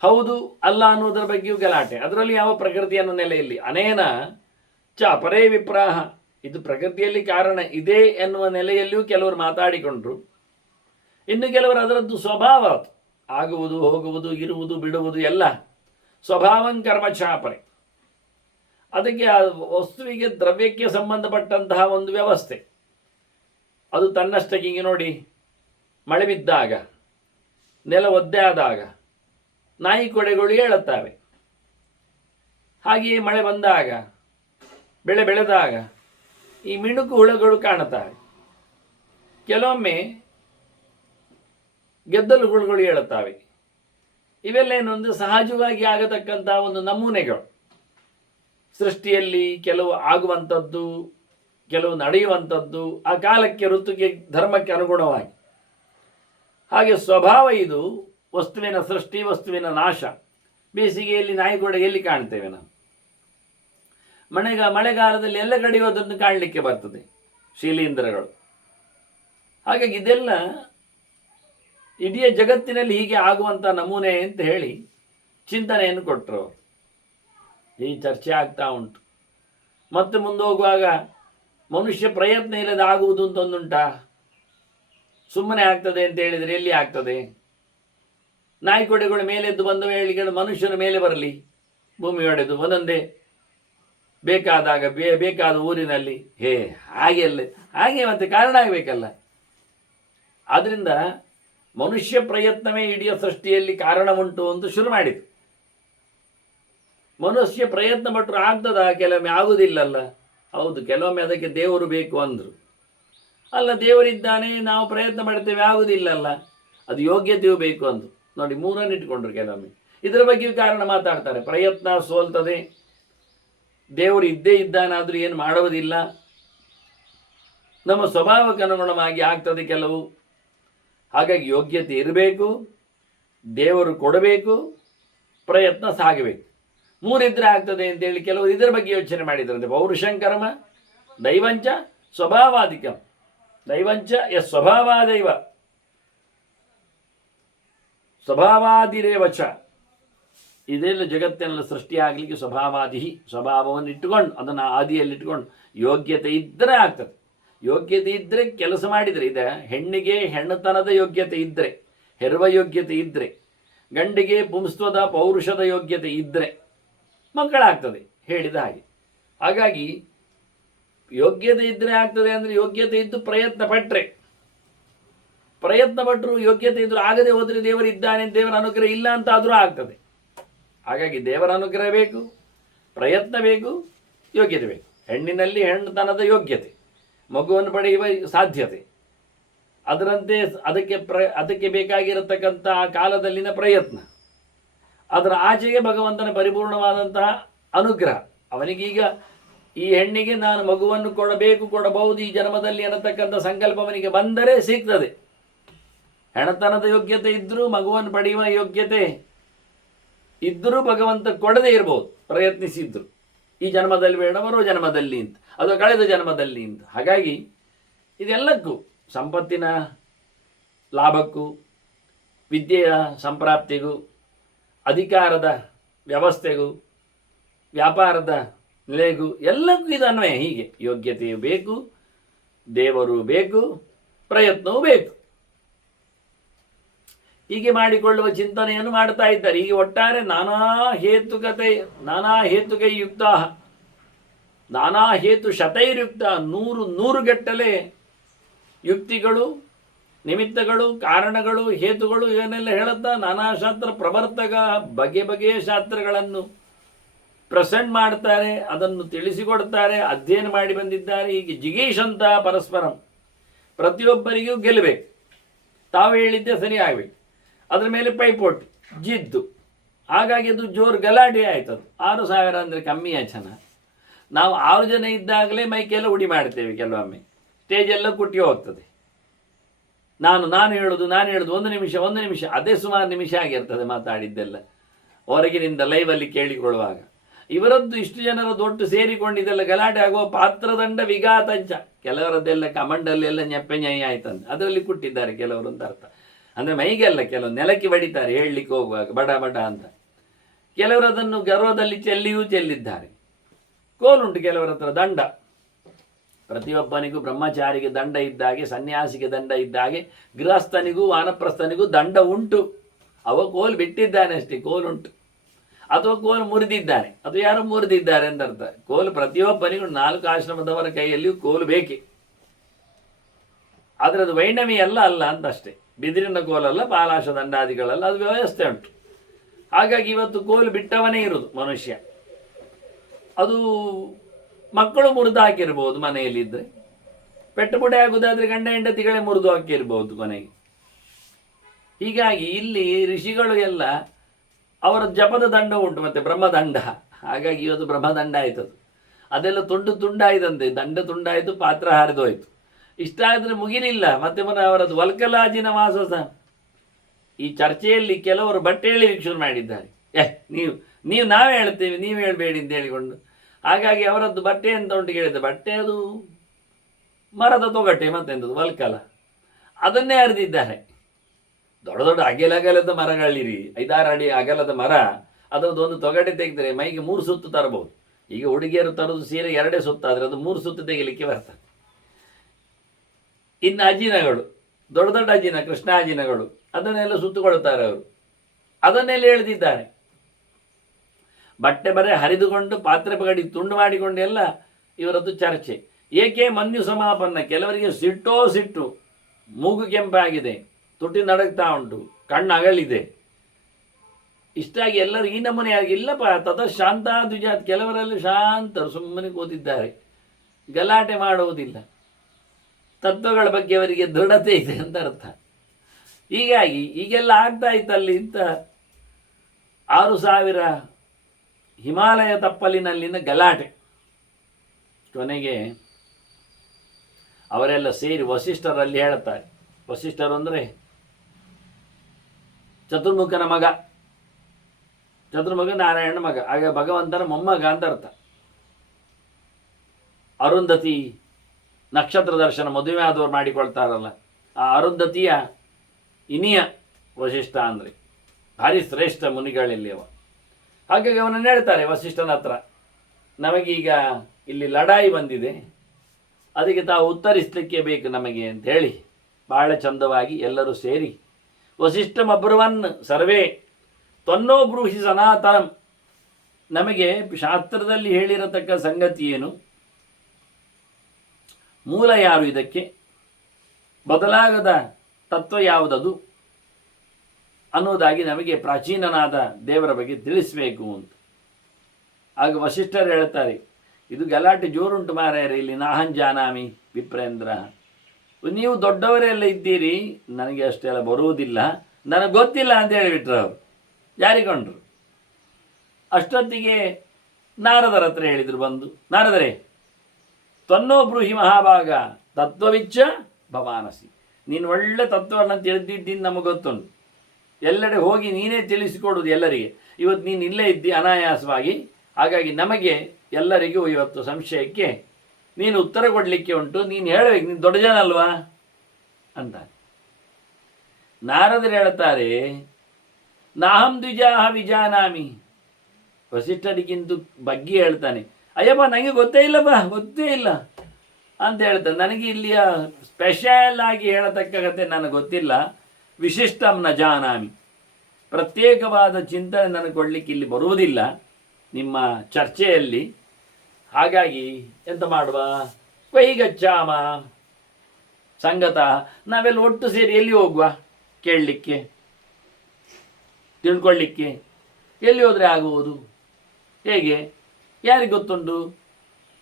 ಹೌದು ಅಲ್ಲ ಅನ್ನೋದರ ಬಗ್ಗೆಯೂ ಗಲಾಟೆ. ಅದರಲ್ಲಿ ಯಾವ ಪ್ರಕೃತಿ ಅನ್ನೋ ನೆಲೆಯಲ್ಲಿ ಅನೇನ ಚ ಅಪರೇ ವಿಪ್ರಾಹ, ಇದು ಪ್ರಕೃತಿಯಲ್ಲಿ ಕಾರಣ ಇದೆ ಎನ್ನುವ ನೆಲೆಯಲ್ಲಿಯೂ ಕೆಲವರು ಮಾತಾಡಿಕೊಂಡ್ರು. ಇನ್ನು ಕೆಲವರು ಅದರದ್ದು ಸ್ವಭಾವ, ಆಗುವುದು, ಹೋಗುವುದು, ಇರುವುದು, ಬಿಡುವುದು ಎಲ್ಲ ಸ್ವಭಾವಂ ಕರ್ಮಚಾಪರೆ. ಅದಕ್ಕೆ ಆ ವಸ್ತುವಿಗೆ, ದ್ರವ್ಯಕ್ಕೆ ಸಂಬಂಧಪಟ್ಟಂತಹ ಒಂದು ವ್ಯವಸ್ಥೆ. ಅದು ತನ್ನಷ್ಟಕ್ಕೆ ನೋಡಿ, ಮಳೆ ಬಿದ್ದಾಗ, ನೆಲ ಒದ್ದೆ ಆದಾಗ ನಾಯಿ ಕೊಡೆಗಳು ಹೇಳುತ್ತವೆ. ಹಾಗೆಯೇ ಮಳೆ ಬಂದಾಗ, ಬೆಳೆ ಬೆಳೆದಾಗ ಈ ಮಿಣುಕು ಹುಳಗಳು ಕಾಣುತ್ತವೆ. ಕೆಲವೊಮ್ಮೆ ಗೆದ್ದಲು ಹುಳುಗಳು ಹೇಳುತ್ತವೆ. ಇವೆಲ್ಲ ಏನೊಂದು ಸಹಜವಾಗಿ ಆಗತಕ್ಕಂತಹ ಒಂದು ನಮೂನೆಗಳು. ಸೃಷ್ಟಿಯಲ್ಲಿ ಕೆಲವು ಆಗುವಂಥದ್ದು, ಕೆಲವು ನಡೆಯುವಂಥದ್ದು, ಆ ಕಾಲಕ್ಕೆ, ಋತುಗೆ, ಧರ್ಮಕ್ಕೆ ಅನುಗುಣವಾಗಿ. ಹಾಗೆ ಸ್ವಭಾವ ಇದು. ವಸ್ತುವಿನ ಸೃಷ್ಟಿ, ವಸ್ತುವಿನ ನಾಶ. ಬೇಸಿಗೆಯಲ್ಲಿ ನಾಯಿಗೋಡೆ ಎಲ್ಲಿ ಕಾಣ್ತೇವೆ ನಾವು? ಮಳೆಗಾಲದಲ್ಲಿ ಎಲ್ಲ ಕಡೆಯೂ ಅದನ್ನು ಕಾಣಲಿಕ್ಕೆ ಬರ್ತದೆ, ಶಿಲೀಂಧ್ರಗಳು. ಹಾಗಾಗಿ ಇದೆಲ್ಲ ಇಡೀ ಜಗತ್ತಿನಲ್ಲಿ ಹೀಗೆ ಆಗುವಂಥ ನಮೂನೆ ಅಂತ ಹೇಳಿ ಚಿಂತನೆಯನ್ನು ಕೊಟ್ಟರು. ಈ ಚರ್ಚೆ ಆಗ್ತಾ ಉಂಟು. ಮತ್ತೆ ಮುಂದೆ ಹೋಗುವಾಗ ಮನುಷ್ಯ ಪ್ರಯತ್ನ ಇಲ್ಲದೆ ಆಗುವುದು ಅಂತ ಒಂದುಂಟಾ? ಸುಮ್ಮನೆ ಆಗ್ತದೆ ಅಂತ ಹೇಳಿದರೆ ಎಲ್ಲಿ ಆಗ್ತದೆ? ನಾಯಿಕೊಡೆಗಳು ಮೇಲೆದ್ದು ಬಂದ ಹೇಳಿಗಳು ಮನುಷ್ಯನ ಮೇಲೆ ಬರಲಿ, ಭೂಮಿ ಹೊಡೆದು ಒಂದೊಂದೇ ಬೇಕಾದಾಗ ಬೇಕಾದ ಊರಿನಲ್ಲಿ ಹಾಗೆ ಮತ್ತೆ ಕಾರಣ ಆಗಬೇಕಲ್ಲ. ಆದ್ರಿಂದ ಮನುಷ್ಯ ಪ್ರಯತ್ನವೇ ಇಡೀ ಸೃಷ್ಟಿಯಲ್ಲಿ ಕಾರಣ ಉಂಟು ಅಂತ ಶುರು ಮಾಡಿತು. ಮನುಷ್ಯ ಪ್ರಯತ್ನ ಪಟ್ಟರು ಆಗ್ತದ? ಕೆಲವೊಮ್ಮೆ ಆಗುವುದಿಲ್ಲಲ್ಲ. ಹೌದು, ಕೆಲವೊಮ್ಮೆ ಅದಕ್ಕೆ ದೇವರು ಬೇಕು ಅಂದರು. ಅಲ್ಲ, ದೇವರಿದ್ದಾನೆ, ನಾವು ಪ್ರಯತ್ನ ಮಾಡ್ತೇವೆ, ಆಗುವುದಿಲ್ಲಲ್ಲ, ಅದು ಯೋಗ್ಯತೆಯೂ ಬೇಕು ಅಂದು. ನೋಡಿ, ಮೂರನ್ನು ಇಟ್ಕೊಂಡ್ರು ಕೆಲವೊಮ್ಮೆ. ಇದರ ಬಗ್ಗೆ ಕಾರಣ ಮಾತಾಡ್ತಾರೆ. ಪ್ರಯತ್ನ ಸೋಲ್ತದೆ, ದೇವರು ಇದ್ದೇ ಇದ್ದಾನಾದರೂ ಏನು ಮಾಡುವುದಿಲ್ಲ, ನಮ್ಮ ಸ್ವಭಾವಕ್ಕೆ ಅನುಗುಣವಾಗಿ ಆಗ್ತದೆ ಕೆಲವು. ಹಾಗಾಗಿ ಯೋಗ್ಯತೆ ಇರಬೇಕು, ದೇವರು ಕೊಡಬೇಕು, ಪ್ರಯತ್ನ ಸಾಗಬೇಕು. ಮೂರಿದ್ರೆ ಆಗ್ತದೆ ಅಂತೇಳಿ ಕೆಲವರು ಇದರ ಬಗ್ಗೆ ಯೋಚನೆ ಮಾಡಿದ್ರಂತೆ. ಪೌರುಷಂಕರ್ಮ ದೈವಂಚ ಸ್ವಭಾವಾಧಿಕಂ. ದೈವಂಚ ಸ್ವಭಾವಾದೈವ ಸ್ವಭಾವಾದಿರೇವಚ. ಇದೆಲ್ಲ ಜಗತ್ತಿನೆಲ್ಲ ಸೃಷ್ಟಿಯಾಗಲಿಕ್ಕೆ ಸ್ವಭಾವಾದಿ, ಸ್ವಭಾವವನ್ನು ಇಟ್ಟುಕೊಂಡು ಅದನ್ನು ಆದಿಯಲ್ಲಿಟ್ಟುಕೊಂಡು ಯೋಗ್ಯತೆ ಇದ್ದರೆ ಆಗ್ತದೆ. ಯೋಗ್ಯತೆ ಇದ್ದರೆ ಕೆಲಸ ಮಾಡಿದರೆ, ಇದೆ ಹೆಣ್ಣಿಗೆ ಹೆಣ್ಣುತನದ ಯೋಗ್ಯತೆ ಇದ್ದರೆ, ಹೆರುವ ಯೋಗ್ಯತೆ ಇದ್ದರೆ, ಗಂಡಿಗೆ ಪುಂಸ್ತ್ವದ ಪೌರುಷದ ಯೋಗ್ಯತೆ ಇದ್ದರೆ ಮಕ್ಕಳಾಗ್ತದೆ, ಹೇಳಿದ ಹಾಗೆ. ಹಾಗಾಗಿ ಯೋಗ್ಯತೆ ಇದ್ದರೆ ಆಗ್ತದೆ ಅಂದರೆ ಯೋಗ್ಯತೆ ಇದ್ದು ಪ್ರಯತ್ನ ಪಟ್ಟರು ಯೋಗ್ಯತೆ ಇದ್ದರೂ ಆಗದೆ ಹೋದರೆ ದೇವರಿದ್ದಾನೆ, ದೇವರ ಅನುಗ್ರಹ ಇಲ್ಲ ಅಂತ ಆದರೂ ಆಗ್ತದೆ. ಹಾಗಾಗಿ ದೇವರ ಅನುಗ್ರಹ ಬೇಕು, ಪ್ರಯತ್ನ ಬೇಕು, ಯೋಗ್ಯತೆ ಬೇಕು. ಹೆಣ್ಣಿನಲ್ಲಿ ಹೆಣ್ಣುತನದ ಯೋಗ್ಯತೆ, ಮಗುವನ್ನು ಪಡೆಯುವ ಸಾಧ್ಯತೆ, ಅದರಂತೆ ಅದಕ್ಕೆ ಬೇಕಾಗಿರತಕ್ಕಂಥ ಆ ಕಾಲದಲ್ಲಿನ ಪ್ರಯತ್ನ, ಅದರ ಆಚೆಗೆ ಭಗವಂತನ ಪರಿಪೂರ್ಣವಾದಂತಹ ಅನುಗ್ರಹ. ಅವನಿಗೀಗ ಈ ಹೆಣ್ಣಿಗೆ ನಾನು ಮಗುವನ್ನು ಕೊಡಬಹುದು ಈ ಜನ್ಮದಲ್ಲಿ ಅನ್ನತಕ್ಕಂಥ ಸಂಕಲ್ಪ ಅವನಿಗೆ ಬಂದರೆ ಸಿಗ್ತದೆ. ಹೆಣತನದ ಯೋಗ್ಯತೆ ಇದ್ದರೂ, ಮಗುವನ್ನು ಪಡೆಯುವ ಯೋಗ್ಯತೆ ಇದ್ದರೂ ಭಗವಂತ ಕೊಡದೇ ಇರ್ಬೋದು, ಪ್ರಯತ್ನಿಸಿದ್ರು. ಈ ಜನ್ಮದಲ್ಲಿ ಬೇಡ, ಬರೋ ಜನ್ಮದಲ್ಲಿ ಅಂತ, ಅಥವಾ ಕಳೆದ ಜನ್ಮದಲ್ಲಿ ಅಂತ. ಹಾಗಾಗಿ ಇದೆಲ್ಲಕ್ಕೂ, ಸಂಪತ್ತಿನ ಲಾಭಕ್ಕೂ, ವಿದ್ಯೆಯ ಸಂಪ್ರಾಪ್ತಿಗೂ, ಅಧಿಕಾರದ ವ್ಯವಸ್ಥೆಗೂ, ವ್ಯಾಪಾರದ ನೆಲೆಗೂ ಎಲ್ಲಕ್ಕೂ ಇದು ಅನ್ವಯ. ಹೀಗೆ ಯೋಗ್ಯತೆಯೂ ಬೇಕು, ದೇವರು ಬೇಕು, ಪ್ರಯತ್ನವೂ ಬೇಕು. ಹೀಗೆ ಮಾಡಿಕೊಳ್ಳುವ ಚಿಂತನೆಯನ್ನು ಮಾಡ್ತಾ ಇದ್ದಾರೆ. ಹೀಗೆ ಒಟ್ಟಾರೆ ನಾನಾ ಹೇತುಕಯುಕ್ತ, ನಾನಾ ಹೇತು ಶತೈರ್ಯುಕ್ತ, ನೂರು ಗಟ್ಟಲೆ ಯುಕ್ತಿಗಳು, ನಿಮಿತ್ತಗಳು, ಕಾರಣಗಳು, ಹೇತುಗಳು ಏನೆಲ್ಲ ಹೇಳುತ್ತಾ ನಾನಾ ಶಾಸ್ತ್ರ ಪ್ರವರ್ತಕ ಬಗೆಯ ಶಾಸ್ತ್ರಗಳನ್ನು ಪ್ರೆಸೆಂಟ್ ಮಾಡ್ತಾರೆ, ಅದನ್ನು ತಿಳಿಸಿಕೊಡ್ತಾರೆ, ಅಧ್ಯಯನ ಮಾಡಿ ಬಂದಿದ್ದಾರೆ. ಹೀಗೆ ಜಿಗೀಷಂತ ಪರಸ್ಪರಂ, ಪ್ರತಿಯೊಬ್ಬರಿಗೂ ಗೆಲ್ಲಬೇಕು, ತಾವು ಹೇಳಿದ್ದೆ ಸರಿ ಆಗಬೇಕು, ಅದರ ಮೇಲೆ ಪೈಪೋಟಿ ಜಿದ್ದು. ಹಾಗಾಗಿ ಅದು ಜೋರು ಗಲಾಟೆ ಆಯ್ತದು. 6,000 ಅಂದರೆ ಕಮ್ಮಿ ಆಚನ. ನಾವು 6 ಜನ ಇದ್ದಾಗಲೇ ಮೈಕೆಲ್ಲ ಉಡಿ ಮಾಡ್ತೇವೆ, ಕೆಲವೊಮ್ಮೆ ಸ್ಟೇಜೆಲ್ಲ ಕುಟ್ಟಿ ಹೋಗ್ತದೆ. ನಾನು ಹೇಳೋದು ಒಂದು ನಿಮಿಷ ಅದೇ ಸುಮಾರು ನಿಮಿಷ ಆಗಿರ್ತದೆ ಮಾತಾಡಿದ್ದೆಲ್ಲ, ಹೊರಗಿನಿಂದ ಲೈವಲ್ಲಿ ಕೇಳಿಕೊಳ್ಳುವಾಗ. ಇವರದ್ದು ಇಷ್ಟು ಜನರದ್ದು ಒಟ್ಟು ಸೇರಿಕೊಂಡಿದ್ದೆಲ್ಲ ಗಲಾಟೆ ಆಗುವ ಪಾತ್ರದಂಡ ವಿಘಾತಂಚ. ಕೆಲವರದ್ದೆಲ್ಲ ಕಮಂಡಲ್ಲೆಲ್ಲ ನೆಪ್ಪೆ ನ್ಯಾಯ ಆಯ್ತಂತೆ, ಅದರಲ್ಲಿ ಕುಟ್ಟಿದ್ದಾರೆ ಕೆಲವರು ಅಂತ ಅರ್ಥ. ಅಂದರೆ ಮೈಗೆಲ್ಲ ಕೆಲವು ನೆಲಕ್ಕೆ ಬಡಿತಾರೆ ಹೇಳಲಿಕ್ಕೆ ಹೋಗುವಾಗ ಬಡ ಅಂತ. ಕೆಲವರು ಅದನ್ನು ಗರ್ವದಲ್ಲಿ ಚೆಲ್ಲಿದ್ದಾರೆ. ಕೋಲುಂಟು ಕೆಲವರ ಹತ್ರ, ದಂಡ. ಪ್ರತಿಯೊಬ್ಬನಿಗೂ ಬ್ರಹ್ಮಚಾರಿಗೆ ದಂಡ ಇದ್ದಾಗೆ, ಸನ್ಯಾಸಿಗೆ ದಂಡ ಇದ್ದಾಗೆ, ಗೃಹಸ್ಥನಿಗೂ ವಾನಪ್ರಸ್ಥನಿಗೂ ದಂಡ ಉಂಟು. ಅವ ಕೋಲು ಬಿಟ್ಟಿದ್ದಾನೆ ಅಷ್ಟೇ, ಕೋಲುಂಟು. ಅಥವಾ ಕೋಲು ಮುರಿದಿದ್ದಾನೆ, ಅಥವಾ ಯಾರು ಮುರಿದಿದ್ದಾರೆ ಅಂತ ಅರ್ಥ. ಕೋಲು ಪ್ರತಿಯೊಬ್ಬನಿಗೂ 4 ಆಶ್ರಮದವರ ಕೈಯಲ್ಲಿಯೂ ಕೋಲು ಬೇಕೇ. ಆದರೆ ಅದು ವೈಣವಿ ಅಲ್ಲ ಅಂತ ಅಷ್ಟೇ. ಬಿದಿರಿನ ಕೋಲಲ್ಲ, ಪಾಲಾಶ ದಂಡಾದಿಗಳಲ್ಲ, ಅದು ವ್ಯವಸ್ಥೆ ಉಂಟು. ಹಾಗಾಗಿ ಇವತ್ತು ಕೋಲು ಬಿಟ್ಟವನೇ ಇರುವುದು ಮನುಷ್ಯ. ಅದು ಮಕ್ಕಳು ಮುರಿದು ಹಾಕಿರ್ಬೋದು ಮನೆಯಲ್ಲಿದ್ದರೆ, ಪೆಟ್ಟುಪುಡೆ ಆಗುವುದಾದ್ರೆ ಗಂಡ ಹೆಂಡತಿಗಳೇ ಮುರಿದು ಹಾಕಿರ್ಬೋದು ಕೊನೆಗೆ. ಹೀಗಾಗಿ ಇಲ್ಲಿ ಋಷಿಗಳು ಎಲ್ಲ ಅವರ ಜಪದ ದಂಡ ಉಂಟು, ಮತ್ತೆ ಬ್ರಹ್ಮದಂಡ. ಹಾಗಾಗಿ ಇವತ್ತು ಬ್ರಹ್ಮದಂಡ ಆಯ್ತದು. ಅದೆಲ್ಲ ತುಂಡಾಯ್ತಂತೆ, ದಂಡ ತುಂಡಾಯಿತು, ಪಾತ್ರ ಹರಿದೋಯ್ತು. ಇಷ್ಟ ಆದರೆ ಮುಗಿಲಿಲ್ಲ. ಮತ್ತೆ ಅವರದ್ದು ವಲ್ಕಲಾಜಿನ ವಾಸ. ಈ ಚರ್ಚೆಯಲ್ಲಿ ಕೆಲವರು ಬಟ್ಟೆ ಹೇಳಿ ಶುರು ಮಾಡಿದ್ದಾರೆ. ನೀವು ನಾವೇ ಹೇಳ್ತೇವೆ, ನೀವು ಹೇಳಬೇಡಿ ಅಂತ ಹೇಳಿಕೊಂಡು. ಹಾಗಾಗಿ ಅವರದ್ದು ಬಟ್ಟೆ ಅಂತ ಉಂಟು ಕೇಳಿದ್ದೆ. ಬಟ್ಟೆ ಅದು ಮರದ ತೊಗಟೆ, ಮತ್ತೆಂಥದ್ದು ವಲ್ಕಲ, ಅದನ್ನೇ ಹರಿದಿದ್ದಾರೆ. ದೊಡ್ಡ ಅಗಲದ ಮರಗಳಿರಿ, 5-6 ಅಡಿ ಅಗಲದ ಮರ, ಅದರದ್ದು ಒಂದು ತೊಗಟೆ ತೆಗೆದರೆ ಮೈಗೆ 3 ಸುತ್ತು ತರಬಹುದು. ಈಗ ಹುಡುಗಿಯರು ತರೋದು ಸೀರೆ 2 ಸುತ್ತಾದರೆ ಅದು 3 ಸುತ್ತು ತೆಗಿಲಿಕ್ಕೆ ಬರ್ತದೆ. ಇನ್ನು ಅಜಿನಗಳು, ದೊಡ್ಡ ದೊಡ್ಡ ಅಜಿನ, ಕೃಷ್ಣ ಅಜಿನಗಳು, ಅದನ್ನೆಲ್ಲ ಸುತ್ತುಕೊಳ್ತಾರೆ ಅವರು. ಅದನ್ನೆಲ್ಲ ಎಳೆದಿದ್ದಾರೆ. ಬಟ್ಟೆ ಬರೆ ಹರಿದುಕೊಂಡು ಪಾತ್ರೆ ಪಗಡಿ ತುಂಡು ಮಾಡಿಕೊಂಡು ಎಲ್ಲ ಇವರದ್ದು ಚರ್ಚೆ. ಏಕೆ ಮನ್ಯು ಸಮಾಪನ್ನ, ಕೆಲವರಿಗೆ ಸಿಟ್ಟು, ಮೂಗು ಕೆಂಪಾಗಿದೆ, ತುಟಿ ನಡಗ್ತಾ ಉಂಟು, ಕಣ್ಣು ಅಗಲಿದೆ. ಇಷ್ಟಾಗಿ ಎಲ್ಲರೂ ಈ ನಮೂನೆ ಆಗಿ, ಇಲ್ಲಪ್ಪ ತದ ಶಾಂತ ದ್ವಿಜಾತ್, ಕೆಲವರೆಲ್ಲ ಶಾಂತರು ಸುಮ್ಮನೆ ಕೂತಿದ್ದಾರೆ, ಗಲಾಟೆ ಮಾಡುವುದಿಲ್ಲ. ತತ್ವಗಳ ಬಗ್ಗೆ ಅವರಿಗೆ ದೃಢತೆ ಇದೆ ಅಂತ ಅರ್ಥ. ಹೀಗಾಗಿ ಈಗೆಲ್ಲ ಆಗ್ತಾ ಇತ್ತಲ್ಲಿ ಇಂಥ 6,000 ಹಿಮಾಲಯ ತಪ್ಪಲಿನಲ್ಲಿನ ಗಲಾಟೆ. ಕೊನೆಗೆ ಅವರೆಲ್ಲ ಸೇರಿ ವಸಿಷ್ಠರಲ್ಲಿ ಹೇಳ್ತಾರೆ. ವಸಿಷ್ಠರು ಅಂದರೆ ಚತುರ್ಮುಖನ ಮಗ, ಚತುರ್ಮುಖ ನಾರಾಯಣ ಮಗ, ಆಗ ಭಗವಂತನ ಮೊಮ್ಮಗ ಅಂತ ಅರ್ಥ. ಅರುಂಧತಿ ನಕ್ಷತ್ರ ದರ್ಶನ ಮದುವೆ ಆದವರು ಮಾಡಿಕೊಳ್ತಾರಲ್ಲ, ಆ ಅರುಂಧತಿಯ ಇನಿಯ ವಸಿಷ್ಠ ಅಂದರೆ ಭಾರಿ ಶ್ರೇಷ್ಠ ಮುನಿಗಳಲ್ಲಿ ಅವ. ಹಾಗಾಗಿ ಅವನನ್ನು ಹೇಳ್ತಾರೆ ವಸಿಷ್ಠನ ಹತ್ರ, ನಮಗೀಗ ಇಲ್ಲಿ ಲಡಾಯಿ ಬಂದಿದೆ, ಅದಕ್ಕೆ ತಾವು ಉತ್ತರಿಸಲಿಕ್ಕೆ ಬೇಕು ನಮಗೆ ಅಂತ ಹೇಳಿ ಭಾಳ ಚಂದವಾಗಿ ಎಲ್ಲರೂ ಸೇರಿ ವಸಿಷ್ಠಮಬ್ರುವನ್ ಸರ್ವೇ ತ್ವನ್ನೋ ಬ್ರೂಹಿ ಸನಾತನಂ, ನಮಗೆ ಶಾಸ್ತ್ರದಲ್ಲಿ ಹೇಳಿರತಕ್ಕ ಸಂಗತಿ ಏನು, ಮೂಲ ಯಾರು, ಇದಕ್ಕೆ ಬದಲಾಗದ ತತ್ವ ಯಾವುದದು ಅನ್ನೋದಾಗಿ ನಮಗೆ ಪ್ರಾಚೀನನಾದ ದೇವರ ಬಗ್ಗೆ ತಿಳಿಸಬೇಕು ಅಂತ. ಆಗ ವಸಿಷ್ಠರು ಹೇಳ್ತಾರೆ, ಇದು ಗಲಾಟೆ ಜೋರುಂಟು ಮಾರಾಯರೆ, ಇಲ್ಲಿ ನಾಹಂಜಾನಾಮಿ ವಿಪ್ರೇಂದ್ರ, ನೀವು ದೊಡ್ಡವರೆಲ್ಲ ಇದ್ದೀರಿ, ನನಗೆ ಅಷ್ಟೆಲ್ಲ ಬರುವುದಿಲ್ಲ, ನನಗೆ ಗೊತ್ತಿಲ್ಲ ಅಂತ ಹೇಳಿಬಿಟ್ರು ಅವರು, ಜಾರಿಕೊಂಡ್ರು. ಅಷ್ಟೊತ್ತಿಗೆ ನಾರದರ ಹತ್ರ ಹೇಳಿದರು ಬಂದು, ನಾರದರೇ ತ್ವನ್ನೋ ಬ್ರೂಹಿ ಮಹಾಭಾಗ ತತ್ವವಿಚ್ಚ ಭವಾನಸಿ, ನೀನು ಒಳ್ಳೆ ತತ್ವವನ್ನು ತಿಳಿದಿದ್ದೀನಿ, ನಮಗೆ ಗೊತ್ತುಂಟು, ಎಲ್ಲೆಡೆ ಹೋಗಿ ನೀನೇ ತಿಳಿಸಿಕೊಡುವುದು ಎಲ್ಲರಿಗೆ. ಇವತ್ತು ನೀನು ಇಲ್ಲೇ ಇದ್ದಿ ಅನಾಯಾಸವಾಗಿ, ಹಾಗಾಗಿ ನಮಗೆ ಎಲ್ಲರಿಗೂ ಇವತ್ತು ಸಂಶಯಕ್ಕೆ ನೀನು ಉತ್ತರ ಕೊಡಲಿಕ್ಕೆ ಉಂಟು, ನೀನು ಹೇಳಬೇಕು, ನೀನು ದೊಡ್ಡ ಜನ ಅಲ್ವಾ ಅಂತ. ನಾರದರು ಹೇಳ್ತಾರೆ, ನಾಹಂ ದ್ವಿಜಾಹ ವಿಜಾನಾಮಿ, ವಸಿಷ್ಠರಿಗಿಂತ ಬಗ್ಗೆ ಹೇಳ್ತಾನೆ, ಅಯ್ಯಪ್ಪ ನನಗೆ ಗೊತ್ತೇ ಇಲ್ಲಪ್ಪ, ಗೊತ್ತೇ ಇಲ್ಲ ಅಂತ ಹೇಳ್ತಾನೆ. ನನಗೆ ಇಲ್ಲಿಯ ಸ್ಪೆಷಲ್ ಆಗಿ ಹೇಳತಕ್ಕ ಕತೆ ನನಗೆ ಗೊತ್ತಿಲ್ಲ, ವಿಶಿಷ್ಟಂ ನ ಜಾನಾಮಿ, ಪ್ರತ್ಯೇಕವಾದ ಚಿಂತನೆ ನನಗೆ ಕೊಡಲಿಕ್ಕೆ ಇಲ್ಲಿ ಬರುವುದಿಲ್ಲ ನಿಮ್ಮ ಚರ್ಚೆಯಲ್ಲಿ. ಹಾಗಾಗಿ ಎಂತ ಮಾಡುವ, ಕೈಗಚ್ಚಾಮ ಸಂಗತ, ನಾವೆಲ್ಲ ಒಟ್ಟು ಸೇರಿ ಎಲ್ಲಿ ಹೋಗುವ ಕೇಳಲಿಕ್ಕೆ, ತಿಳ್ಕೊಳ್ಳಿಕ್ಕೆ, ಎಲ್ಲಿ ಹೋದರೆ ಆಗುವುದು, ಹೇಗೆ, ಯಾರಿಗೆ ಗೊತ್ತುಂಟು,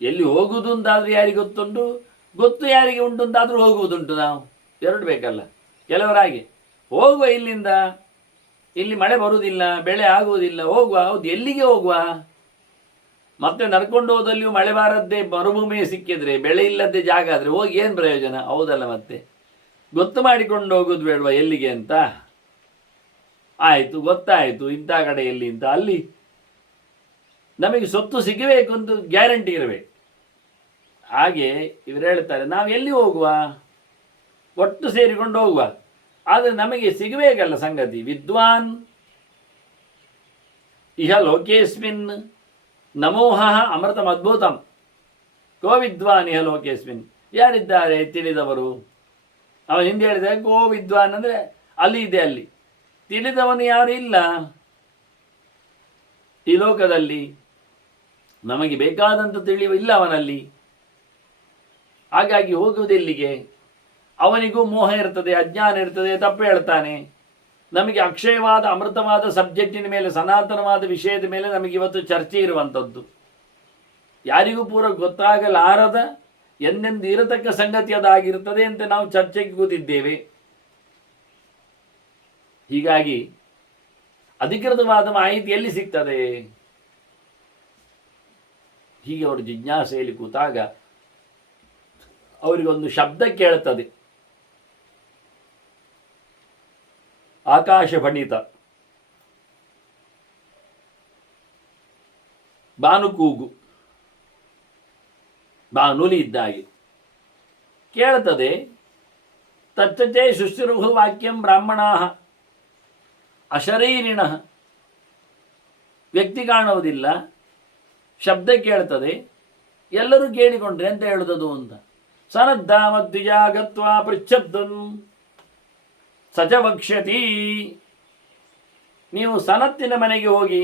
ಎಲ್ಲಿ ಹೋಗುವುದು ಅಂತಾದರೂ ಯಾರಿಗೆ ಗೊತ್ತುಂಟು, ಗೊತ್ತು ಯಾರಿಗೆ ಉಂಟು ಅಂತಾದರೂ ಹೋಗುವುದುಂಟು. ನಾವು ಎರಡು ಬೇಕಲ್ಲ. ಕೆಲವರಾಗಿ ಹೋಗುವ, ಇಲ್ಲಿಂದ ಇಲ್ಲಿ ಮಳೆ ಬರುವುದಿಲ್ಲ, ಬೆಳೆ ಆಗುವುದಿಲ್ಲ, ಹೋಗುವ. ಹೌದು, ಎಲ್ಲಿಗೆ ಹೋಗುವ, ಮತ್ತೆ ನಡ್ಕೊಂಡು ಹೋದಲ್ಲಿಯೂ ಮಳೆ ಬಾರದ್ದೇ ಮರುಭೂಮಿ ಸಿಕ್ಕಿದ್ರೆ, ಬೆಳೆ ಇಲ್ಲದ್ದೇ ಜಾಗ ಆದರೆ ಹೋಗಿ ಏನು ಪ್ರಯೋಜನ, ಹೌದಲ್ಲ. ಮತ್ತೆ ಗೊತ್ತು ಮಾಡಿಕೊಂಡು ಹೋಗೋದು ಬೇಡವಾ ಎಲ್ಲಿಗೆ ಅಂತ. ಆಯಿತು, ಗೊತ್ತಾಯಿತು ಇಂಥ ಕಡೆ ಎಲ್ಲಿ ಅಂತ, ಅಲ್ಲಿ ನಮಗೆ ಸೊತ್ತು ಸಿಗಬೇಕು ಅಂತ ಗ್ಯಾರಂಟಿ ಇರಬೇಕು. ಹಾಗೆ ಇವರು ಹೇಳ್ತಾರೆ, ನಾವು ಎಲ್ಲಿ ಹೋಗುವ, ಒಟ್ಟು ಸೇರಿಕೊಂಡು ಹೋಗುವ, ಆದರೆ ನಮಗೆ ಸಿಗಬೇಕಲ್ಲ ಸಂಗತಿ. ವಿದ್ವಾನ್ ಇಹ ಲೋಕೇಸ್ಮಿನ್ ನಮೋಹ ಅಮೃತಂ ಅದ್ಭುತಂ, ಕೋ ವಿದ್ವಾನ್ ಇಹ ಲೋಕೇಸ್ಮಿನ್, ಯಾರಿದ್ದಾರೆ ತಿಳಿದವರು. ಅವನು ಹಿಂದೆ ಹೇಳಿದ ಕೋ ವಿದ್ವಾನ್ ಅಂದರೆ ಅಲ್ಲಿ ಇದೆ, ಅಲ್ಲಿ ತಿಳಿದವನು ಯಾರು ಇಲ್ಲ ಈ ಲೋಕದಲ್ಲಿ, ನಮಗೆ ಬೇಕಾದಂಥ ತಿಳಿವು ಇಲ್ಲ ಅವನಲ್ಲಿ. ಹಾಗಾಗಿ ಹೋಗುವುದೆಲ್ಲಿಗೆ, ಅವನಿಗೂ ಮೋಹ ಇರ್ತದೆ, ಅಜ್ಞಾನ ಇರ್ತದೆ, ತಪ್ಪು ಹೇಳ್ತಾನೆ. ನಮಗೆ ಅಕ್ಷಯವಾದ ಅಮೃತವಾದ ಸಬ್ಜೆಕ್ಟಿನ ಮೇಲೆ, ಸನಾತನವಾದ ವಿಷಯದ ಮೇಲೆ ನಮಗೆ ಇವತ್ತು ಚರ್ಚೆ ಇರುವಂಥದ್ದು. ಯಾರಿಗೂ ಪೂರ ಗೊತ್ತಾಗಲಾರದ ಎಂದೆಂದು ಇರತಕ್ಕ ಸಂಗತಿ ಅದಾಗಿರ್ತದೆ ಅಂತ ನಾವು ಚರ್ಚೆಗೆ ಕೂತಿದ್ದೇವೆ. ಹೀಗಾಗಿ ಅಧಿಕೃತವಾದ ಮಾಹಿತಿ ಎಲ್ಲಿ ಸಿಗ್ತದೆ? ಹೀಗೆ ಅವರು ಜಿಜ್ಞಾಸೆಯಲ್ಲಿ ಕೂತಾಗ ಅವರಿಗೊಂದು ಶಬ್ದ ಕೇಳ್ತದೆ, ಆಕಾಶ ಫಣಿತ, ಬಾನುಕೂಗು, ಬಾನುಲಿ ಇದ್ದಾಗೆ ಕೇಳ್ತದೆ. ತಚ್ಚತೆ ಶುಶ್ರೂಹು ವಾಕ್ಯಂ ಬ್ರಾಹ್ಮಣಾ ಅಶರೀರಿಣ, ವ್ಯಕ್ತಿ ಕಾಣುವುದಿಲ್ಲ, ಶಬ್ದ ಕೇಳ್ತದೆ, ಎಲ್ಲರೂ ಕೇಳಿಕೊಂಡ್ರೆ ಅಂತ ಹೇಳುದದು ಅಂತ. ಸನದ್ದಾಮದ್ವಿಜಾಗತ್ವ ಪೃಚ್ಛದ್ದನ್ ಸಚ ವಕ್ಷ್ಯತಿ. ನೀವು ಸನತ್ತಿನ ಮನೆಗೆ ಹೋಗಿ.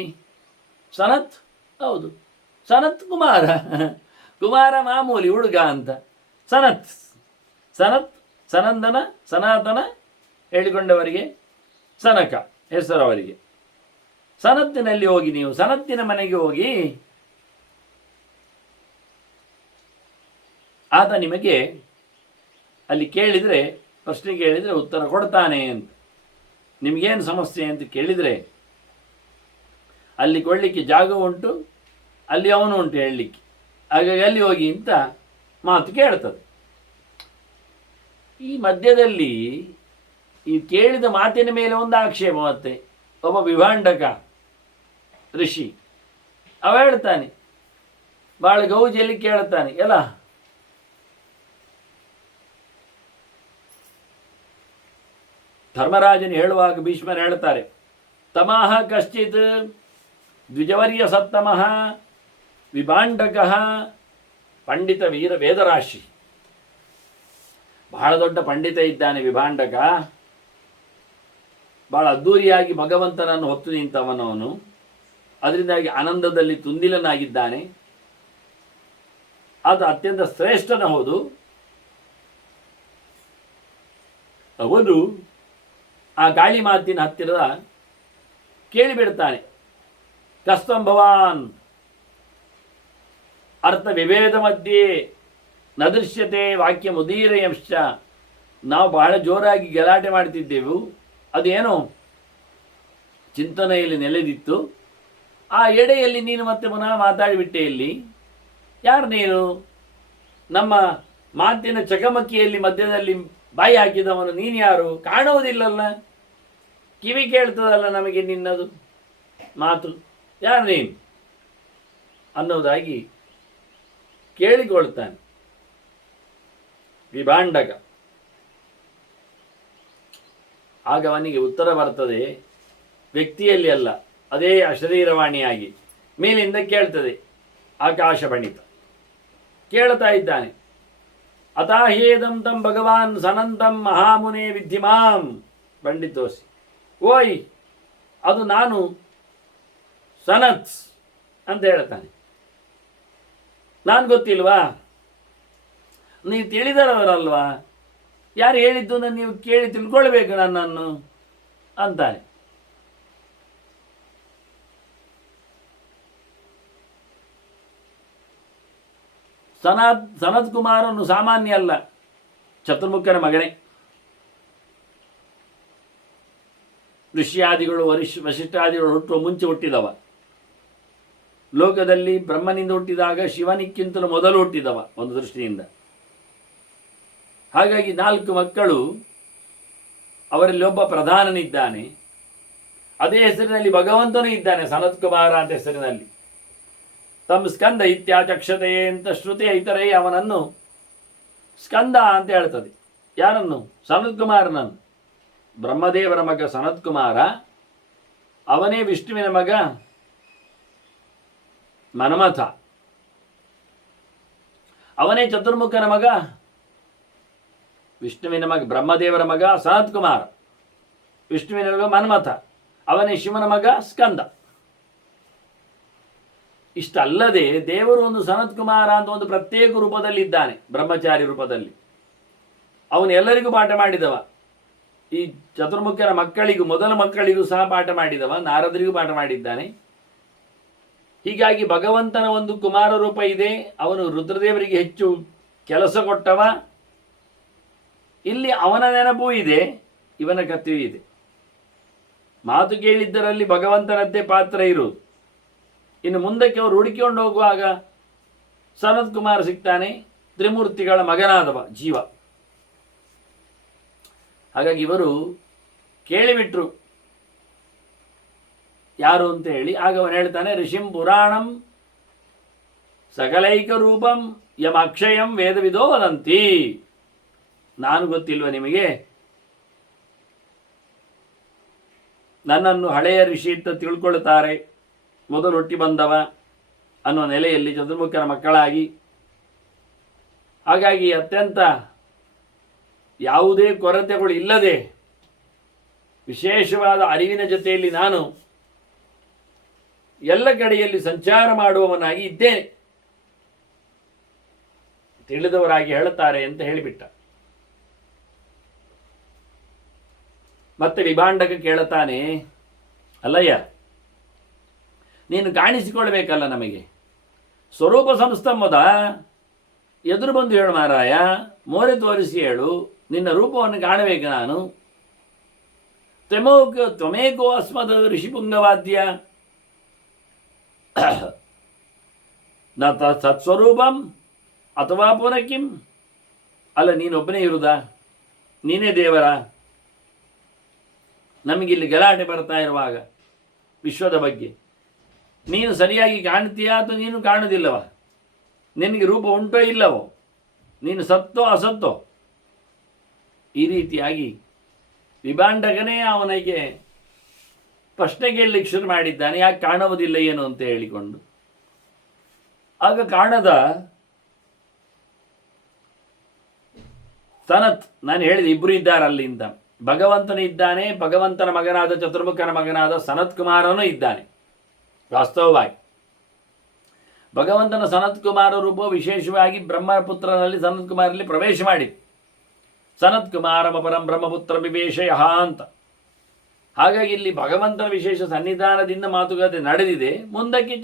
ಸನತ್, ಹೌದು, ಸನತ್ ಕುಮಾರ, ಕುಮಾರ ಮಾಮೂಲಿ ಹುಡುಗ ಅಂತ. ಸನತ್, ಸನತ್ ಸನಂದನ ಸನಾತನ ಹೇಳಿಕೊಂಡವರಿಗೆ ಸನಕ ಹೆಸರು ಅವರಿಗೆ. ಸನತ್ತಿನಲ್ಲಿ ಹೋಗಿ, ನೀವು ಸನತ್ತಿನ ಮನೆಗೆ ಹೋಗಿ, ಆತ ನಿಮಗೆ ಅಲ್ಲಿ ಕೇಳಿದರೆ, ಪ್ರಶ್ನೆ ಕೇಳಿದರೆ ಉತ್ತರ ಕೊಡ್ತಾನೆ ಅಂತ. ನಿಮಗೇನು ಸಮಸ್ಯೆ ಅಂತ ಕೇಳಿದರೆ ಅಲ್ಲಿ ಕೊಡಲಿಕ್ಕೆ ಜಾಗ ಉಂಟು, ಅಲ್ಲಿ ಅವನು ಉಂಟು ಹೇಳಲಿಕ್ಕೆ, ಹಾಗಾಗಿ ಅಲ್ಲಿ ಹೋಗಿ ಅಂತ ಮಾತು ಕೇಳ್ತದೆ. ಈ ಮಧ್ಯದಲ್ಲಿ ಈ ಕೇಳಿದ ಮಾತಿನ ಮೇಲೆ ಒಂದು ಆಕ್ಷೇಪ. ಮತ್ತೆ ಒಬ್ಬ ವಿಭಾಂಡಕ ಋಷಿ ಅವ ಹೇಳ್ತಾನೆ, ಭಾಳ ಗೌಜಿಯಲ್ಲಿ ಕೇಳ್ತಾನೆ, ಎಲ್ಲ ಧರ್ಮರಾಜನು ಹೇಳುವಾಗ ಭೀಷ್ಮರು ಹೇಳ್ತಾರೆ, ತಮಃ ಕಶ್ಚಿತ್ ದ್ವಿಜವರ್ಯ ಸತ್ತಮಃ ವಿಭಾಂಡಕ ಪಂಡಿತ ವೀರ ವೇದರಾಶಿ. ಬಹಳ ದೊಡ್ಡ ಪಂಡಿತ ಇದ್ದಾನೆ ವಿಭಾಂಡಕ, ಬಹಳ ಅದ್ಧೂರಿಯಾಗಿ ಭಗವಂತನನ್ನು ಹೊತ್ತು ನಿಂತವನವನು, ಅದರಿಂದಾಗಿ ಆನಂದದಲ್ಲಿ ತುಂದಿಲನಾಗಿದ್ದಾನೆ. ಅದು ಅತ್ಯಂತ ಶ್ರೇಷ್ಠನ ಹೌದು. ಅವನು ಆ ಗಾಳಿ ಮಾತಿನ ಹತ್ತಿರ ಕೇಳಿಬಿಡ್ತಾನೆ, ಕಸ್ತಂ ಭವಾನ್ ಅರ್ಥ ವಿಭೇದ ಮಧ್ಯೆ ನ ದೃಶ್ಯತೆ ವಾಕ್ಯ ಮುದೀರಯಂಶ. ನಾವು ಬಹಳ ಜೋರಾಗಿ ಗಲಾಟೆ ಮಾಡ್ತಿದ್ದೆವು, ಅದೇನೋ ಚಿಂತನೆಯಲ್ಲಿ ನೆಲೆದಿತ್ತು. ಆ ಎಡೆಯಲ್ಲಿ ನೀನು ಮತ್ತೆ ಪುನಃ ಮಾತಾಡಿಬಿಟ್ಟೆ. ಇಲ್ಲಿ ಯಾರು ನೀನು? ನಮ್ಮ ಮಾತಿನ ಚಕಮಕಿಯಲ್ಲಿ ಮಧ್ಯದಲ್ಲಿ ಬಾಯಿ ಹಾಕಿದವನು ನೀನು ಯಾರು? ಕಾಣುವುದಿಲ್ಲಲ್ಲ, ಕಿವಿ ಕೇಳ್ತದಲ್ಲ ನಮಗೆ ನಿನ್ನದು ಮಾತು, ಯಾರು ನೀನು ಅನ್ನೋದಾಗಿ ಕೇಳಿಕೊಳ್ತಾನೆ ವಿಭಾಂಡಕ. ಆಗ ಅವನಿಗೆ ಉತ್ತರ ಬರ್ತದೆ, ವ್ಯಕ್ತಿಯಲ್ಲಿ ಅಲ್ಲ, ಅದೇ ಅಶರೀರವಾಣಿಯಾಗಿ ಮೇಲಿಂದ ಕೇಳ್ತದೆ. ಆಕಾಶ ಬಣಿತ ಕೇಳ್ತಾ ಇದ್ದಾನೆ, ಅತಾಹ್ಯೇದಂ ತಂ ಭಗವಾನ್ ಸನಂತಂ ಮಹಾಮುನೇ ವಿದ್ಧಿಮಾಂ ಪಂಡಿತೋಸಿ. ಓಯ್, ಅದು ನಾನು ಸನತ್ ಅಂತ ಹೇಳ್ತಾನೆ. ನಾನು ಗೊತ್ತಿಲ್ವಾ? ನೀವು ತಿಳಿದರವರಲ್ವಾ? ಯಾರು ಹೇಳಿದ್ದು ನೀವು ಕೇಳಿ ತಿಳ್ಕೊಳ್ಬೇಕು ನನ್ನನ್ನು ಅಂತಾನೆ. ಸನತ್ ಕುಮಾರನು ಸಾಮಾನ್ಯ ಅಲ್ಲ, ಚತುರ್ಮುಖನ ಮಗನೇ. ಋಷಿಯಾದಿಗಳು ವಶಿಷ್ಠಾದಿಗಳು ಹುಟ್ಟುವ ಮುಂಚೆ ಹುಟ್ಟಿದವ. ಲೋಕದಲ್ಲಿ ಬ್ರಹ್ಮನಿಂದ ಹುಟ್ಟಿದಾಗ ಶಿವನಿಕ್ಕಿಂತಲೂ ಮೊದಲು ಹುಟ್ಟಿದವ ಒಂದು ದೃಷ್ಟಿಯಿಂದ. ಹಾಗಾಗಿ 4 ಮಕ್ಕಳು, ಅವರಲ್ಲಿ ಒಬ್ಬ ಪ್ರಧಾನನಿದ್ದಾನೆ. ಅದೇ ಹೆಸರಿನಲ್ಲಿ ಭಗವಂತನೂ ಇದ್ದಾನೆ, ಸನತ್ ಕುಮಾರ ಅಂತ ಹೆಸರಿನಲ್ಲಿ. ತಮ್ಮ ಸ್ಕಂದ ಇತ್ಯಾಚಕ್ಷತೆ ಅಂತ ಶ್ರುತಿ ಐತರೇ ಅವನನ್ನು ಸ್ಕಂದ ಅಂತ ಹೇಳ್ತದೆ. ಯಾರನ್ನು? ಸನತ್ ಕುಮಾರನನ್ನು. ಬ್ರಹ್ಮದೇವರ ಮಗ ಸನತ್ ಕುಮಾರ, ಅವನೇ ವಿಷ್ಣುವಿನ ಮಗ ಮನ್ಮಥ, ಅವನೇ ಚತುರ್ಮುಖನ ಮಗ ವಿಷ್ಣುವಿನ ಮಗ, ಬ್ರಹ್ಮದೇವರ ಮಗ ಸನತ್ ಕುಮಾರ, ವಿಷ್ಣುವಿನ ಮಗ ಮನ್ಮಥ, ಅವನೇ ಶಿವನ ಮಗ ಸ್ಕಂದ. ಇಷ್ಟಲ್ಲದೆ ದೇವರು ಒಂದು ಸನತ್ ಕುಮಾರ ಅಂತ ಒಂದು ಪ್ರತ್ಯೇಕ ರೂಪದಲ್ಲಿ ಇದ್ದಾನೆ, ಬ್ರಹ್ಮಚಾರಿ ರೂಪದಲ್ಲಿ. ಅವನು ಎಲ್ಲರಿಗೂ ಪಾಠ ಮಾಡಿದವ. ಈ ಚತುರ್ಮುಖನ ಮಕ್ಕಳಿಗೂ, ಮೊದಲ ಮಕ್ಕಳಿಗೂ ಸಹ ಪಾಠ ಮಾಡಿದವ, ನಾರದರಿಗೂ ಪಾಠ ಮಾಡಿದ್ದಾನೆ. ಹೀಗಾಗಿ ಭಗವಂತನ ಒಂದು ಕುಮಾರ ರೂಪ ಇದೆ. ಅವನು ರುದ್ರದೇವರಿಗೆ ಹೆಚ್ಚು ಕೆಲಸ ಕೊಟ್ಟವ. ಇಲ್ಲಿ ಅವನ ನೆನಪೂ ಇದೆ, ಇವನ ಕಥೆಯೂ ಇದೆ. ಮಾತು ಕೇಳಿದ್ದರಲ್ಲಿ ಭಗವಂತನದ್ದೇ ಪಾತ್ರ ಇರುವುದು. ಇನ್ನು ಮುಂದಕ್ಕೆ ಅವರು ಹುಡುಕಿಕೊಂಡು ಹೋಗುವಾಗ ಸನತ್ ಕುಮಾರ ಸಿಗ್ತಾನೆ, ತ್ರಿಮೂರ್ತಿಗಳ ಮಗನಾದವ ಜೀವ. ಹಾಗಾಗಿ ಇವರು ಕೇಳಿಬಿಟ್ರು ಯಾರು ಅಂತ ಹೇಳಿ. ಆಗ ಅವನು ಹೇಳ್ತಾನೆ, ಋಷಿಂ ಪುರಾಣಂ ಸಕಲೈಕ ರೂಪಂ ಯಮ ಅಕ್ಷಯಂ ವೇದವಿದೋ ವದಂತಿ. ನಾನು ಗೊತ್ತಿಲ್ವ ನಿಮಗೆ? ನನ್ನನ್ನು ಹಳೆಯ ಋಷಿ ಅಂತ ತಿಳ್ಕೊಳ್ತಾರೆ, ಮೊದಲು ಹುಟ್ಟಿ ಬಂದವ. ಅನ್ನೋ ನೆಲೆಯಲ್ಲಿ ಚತುರ್ಮುಖನ ಮಕ್ಕಳಾಗಿ, ಹಾಗಾಗಿ ಅತ್ಯಂತ ಯಾವುದೇ ಕೊರತೆಗಳು ಇಲ್ಲದೆ ವಿಶೇಷವಾದ ಅರಿವಿನ ಜೊತೆಯಲ್ಲಿ ನಾನು ಎಲ್ಲ ಕಡೆಯಲ್ಲಿ ಸಂಚಾರ ಮಾಡುವವನಾಗಿ ಇದ್ದೇನೆ ತಿಳಿದವರಾಗಿ ಹೇಳುತ್ತಾರೆ ಅಂತ ಹೇಳಿಬಿಟ್ಟ. ಮತ್ತೆ ವಿಭಾಂಡಕ ಕೇಳುತ್ತಾನೆ, ಅಲ್ಲಯ್ಯ ನೀನು ಕಾಣಿಸಿಕೊಳ್ಬೇಕಲ್ಲ ನಮಗೆ, ಸ್ವರೂಪ ಸಂಸ್ತಂಭದ ಎದುರು ಬಂದು ಹೇಳು ಮಾರಾಯ, ಮೋರೆ ತೋರಿಸಿ ಹೇಳು, ನಿನ್ನ ರೂಪವನ್ನು ಕಾಣಬೇಕು ನಾನು. ತ್ವಮೇಕೋ ಅಸ್ಮದ್ ಋಷಿಪುಂಗವಾದ್ಯ ನ ಸತ್ಸ್ವರೂಪಂ ಅಥವಾ ಪುನಃ ಕಿಂ. ಅಲ್ಲ ನೀನೊಬ್ಬನೇ ಇರುವುದಾ? ನೀನೇ ದೇವರ? ನಮಗಿಲ್ಲಿ ಗಲಾಟೆ ಬರ್ತಾ ಇರುವಾಗ ವಿಶ್ವದ ಬಗ್ಗೆ ನೀನು ಸರಿಯಾಗಿ ಕಾಣ್ತೀಯಾ ಅಥವಾ ನೀನು ಕಾಣುವುದಿಲ್ಲವ? ನಿನಗೆ ರೂಪ ಉಂಟೋ ಇಲ್ಲವೋ? ನೀನು ಸತ್ತೋ ಅಸತ್ತೋ? ಈ ರೀತಿಯಾಗಿ ವಿಭಾಂಡಕನೇ ಅವನಿಗೆ ಪ್ರಶ್ನೆ ಕೇಳಲಿಕ್ಕೆ ಶುರು ಮಾಡಿದ್ದಾನೆ, ಯಾಕೆ ಕಾಣುವುದಿಲ್ಲ ಏನು ಅಂತ ಹೇಳಿಕೊಂಡು. ಆಗ ಕಾಣದ ಸನತ್, ನಾನು ಹೇಳಿದೆ ಇಬ್ಬರು ಇದ್ದಾರೆ ಅಲ್ಲಿಂದ, ಭಗವಂತನು ಇದ್ದಾನೆ, ಭಗವಂತನ ಮಗನಾದ ಚತುರ್ಮುಖನ ಮಗನಾದ ಸನತ್ ಕುಮಾರನೂ ಇದ್ದಾನೆ. ವಾಸ್ತವವಾಗಿ ಭಗವಂತನ ಸನತ್ ಕುಮಾರ ರೂಪ ವಿಶೇಷವಾಗಿ ಬ್ರಹ್ಮಪುತ್ರನಲ್ಲಿ ಸನತ್ ಕುಮಾರಲ್ಲಿ ಪ್ರವೇಶ ಮಾಡಿ ಸನತ್ ಕುಮಾರಮ ಪರಂ ಬ್ರಹ್ಮಪುತ್ರ ವಿವೇಶಯ ಅಂತ. ಹಾಗಾಗಿ ಇಲ್ಲಿ ಭಗವಂತನ ವಿಶೇಷ ಸನ್ನಿಧಾನದಿಂದ ಮಾತುಕತೆ ನಡೆದಿದೆ. ಮುಂದಕ್ಕೆ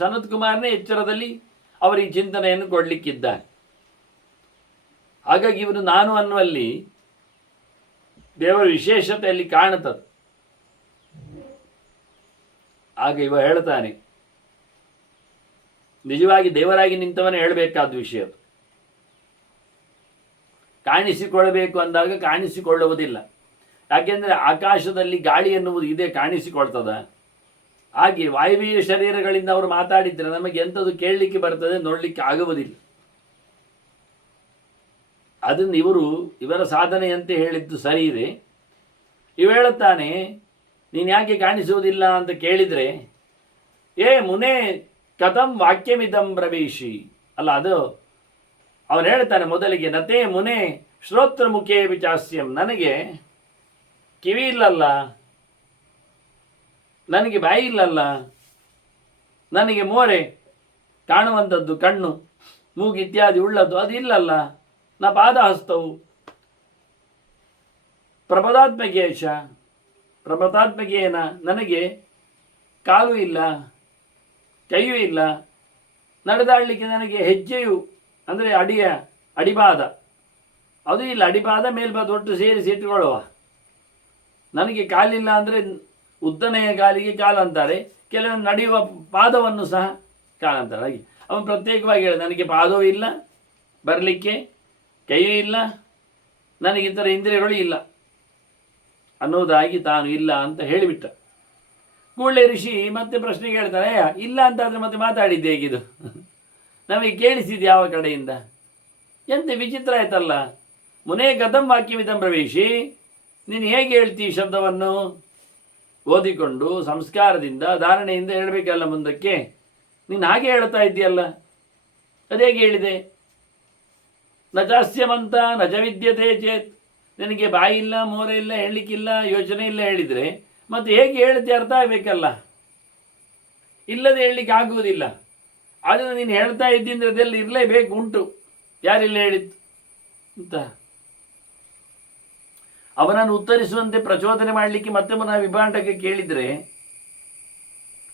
ಸನತ್ ಕುಮಾರನೇ ಎಚ್ಚರದಲ್ಲಿ ಅವರಿಗೆ ಚಿಂತನೆಯನ್ನು ಕೊಡಲಿಕ್ಕಿದ್ದಾನೆ. ಹಾಗಾಗಿ ಇವನು ನಾನು ಅನ್ನುವಲ್ಲಿ ದೇವರ ವಿಶೇಷತೆಯಲ್ಲಿ ಕಾಣುತ್ತದೆ. ಆಗ ಇವ ಹೇಳ್ತಾನೆ, ನಿಜವಾಗಿ ದೇವರಾಗಿ ನಿಂತವನೇ ಹೇಳಬೇಕಾದ ವಿಷಯ. ಕಾಣಿಸಿಕೊಳ್ಳಬೇಕು ಅಂದಾಗ ಕಾಣಿಸಿಕೊಳ್ಳುವುದಿಲ್ಲ. ಯಾಕೆಂದರೆ ಆಕಾಶದಲ್ಲಿ ಗಾಳಿ ಎನ್ನುವುದು ಇದೆ, ಕಾಣಿಸಿಕೊಳ್ತದ. ಹಾಗೆ ವಾಯುವ್ಯ ಶರೀರಗಳಿಂದ ಅವರು ಮಾತಾಡಿದರೆ ನಮಗೆ ಎಂಥದ್ದು ಕೇಳಲಿಕ್ಕೆ ಬರ್ತದೆ, ನೋಡಲಿಕ್ಕೆ ಆಗುವುದಿಲ್ಲ. ಅದನ್ನು ಇವರ ಸಾಧನೆಯಂತೆ ಹೇಳಿದ್ದು ಸರಿ ಇದೆ. ಇವ ಹೇಳುತ್ತಾನೆ, ನೀನು ಯಾಕೆ ಕಾಣಿಸುವುದಿಲ್ಲ ಅಂತ ಕೇಳಿದರೆ, ಏ ಮುನೇ ಕಥಂ ವಾಕ್ಯಮಿದಂ ಪ್ರವೇಶಿ. ಅಲ್ಲ, ಅದು ಅವನು ಹೇಳ್ತಾನೆ ಮೊದಲಿಗೆ, ನತೇ ಮುನೇ ಶ್ರೋತ್ರ ಮುಖೇ ವಿಚಾಸ್ಯಂ. ನನಗೆ ಕಿವಿ ಇಲ್ಲಲ್ಲ, ನನಗೆ ಬಾಯಿ ಇಲ್ಲಲ್ಲ, ನನಗೆ ಮೋರೆ ಕಾಣುವಂಥದ್ದು ಕಣ್ಣು ಮೂಗು ಇತ್ಯಾದಿ ಉಳ್ಳದ್ದು ಅದು ಇಲ್ಲಲ್ಲ, ನ ಪಾದ ಹಸ್ತವು ಪ್ರಪದಾತ್ಮಕೇಶ ಪ್ರಪದಾತ್ಮಕೇನ. ನನಗೆ ಕಾಲು ಇಲ್ಲ, ಕೈಯೂ ಇಲ್ಲ, ನಡೆದಾಡಲಿಕ್ಕೆ ನನಗೆ ಹೆಜ್ಜೆಯು ಅಂದರೆ ಅಡಿಪಾದ ಅದು ಇಲ್ಲ. ಅಡಿಪಾದ ಮೇಲ್ಪಾದ ಒಟ್ಟು ಸೇರಿಸಿ ಇಟ್ಟುಕೊಳ್ಳುವ. ನನಗೆ ಕಾಲಿಲ್ಲ ಅಂದರೆ ಉದ್ದನೆಯ ಕಾಲಿಗೆ ಕಾಲು ಅಂತಾರೆ, ಕೆಲವೊಂದು ನಡೆಯುವ ಪಾದವನ್ನು ಸಹ ಕಾಲಂತಾರೆ. ಹಾಗೆ ಅವನು ಪ್ರತ್ಯೇಕವಾಗಿ ಹೇಳಿ, ನನಗೆ ಪಾದವೂ ಇಲ್ಲ, ಬರಲಿಕ್ಕೆ ಕೈಯೂ ಇಲ್ಲ, ನನಗೆ ಇತರ ಇಂದ್ರಿಯಗಳು ಇಲ್ಲ ಅನ್ನೋದಾಗಿ ತಾನು ಇಲ್ಲ ಅಂತ ಹೇಳಿಬಿಟ್ಟ. ಕೂಡಲೇ ಋಷಿ ಮತ್ತೆ ಪ್ರಶ್ನೆ ಕೇಳ್ತಾರೆ, ಇಲ್ಲ ಅಂತಾದರೆ ಮತ್ತೆ ಮಾತಾಡಿದ್ದೆ ಹೇಗಿದು? ನಮಗೆ ಕೇಳಿಸಿದ್ದು ಯಾವ ಕಡೆಯಿಂದ? ಎಂತ ವಿಚಿತ್ರ ಆಯ್ತಲ್ಲ. ಮುನೇ ಕಥಂ ವಾಕ್ಯಮಿದಂ ಪ್ರವೇಶಿ. ನೀನು ಹೇಗೆ ಹೇಳ್ತೀವಿ ಶಬ್ದವನ್ನು? ಓದಿಕೊಂಡು ಸಂಸ್ಕಾರದಿಂದ ಧಾರಣೆಯಿಂದ ಹೇಳಬೇಕಲ್ಲ ಮುಂದಕ್ಕೆ. ನೀನು ಹಾಗೆ ಹೇಳ್ತಾ ಇದ್ದೀಯಲ್ಲ, ಅದೇಗೆ ಹೇಳಿದೆ? ನಚಾಸ್ಯಮಂತ ನಚ ವಿದ್ಯತೆ ಚೇತ್. ನಿನಗೆ ಬಾಯಿ ಇಲ್ಲ, ಮೋರೆ ಇಲ್ಲ, ಹೇಳಲಿಕ್ಕಿಲ್ಲ, ಯೋಚನೆ ಇಲ್ಲ ಹೇಳಿದರೆ ಮತ್ತೆ ಹೇಗೆ ಹೇಳ್ತೆ ಅರ್ಥ ಆಗಬೇಕಲ್ಲ. ಇಲ್ಲದೆ ಹೇಳಲಿಕ್ಕೆ ಆಗುವುದಿಲ್ಲ. ಆದರೆ ನೀನು ಹೇಳ್ತಾ ಇದ್ದಿಂದ್ರೆ ಅದೆಲ್ಲ ಇರಲೇಬೇಕು, ಉಂಟು. ಯಾರಿಲ್ಲ ಹೇಳಿತ್ತು ಅಂತ ಅವನನ್ನು ಉತ್ತರಿಸುವಂತೆ ಪ್ರಚೋದನೆ ಮಾಡಲಿಕ್ಕೆ ಮತ್ತೆ ಪುನಃ ವಿಭಾಂಡಕ್ಕೆ ಕೇಳಿದರೆ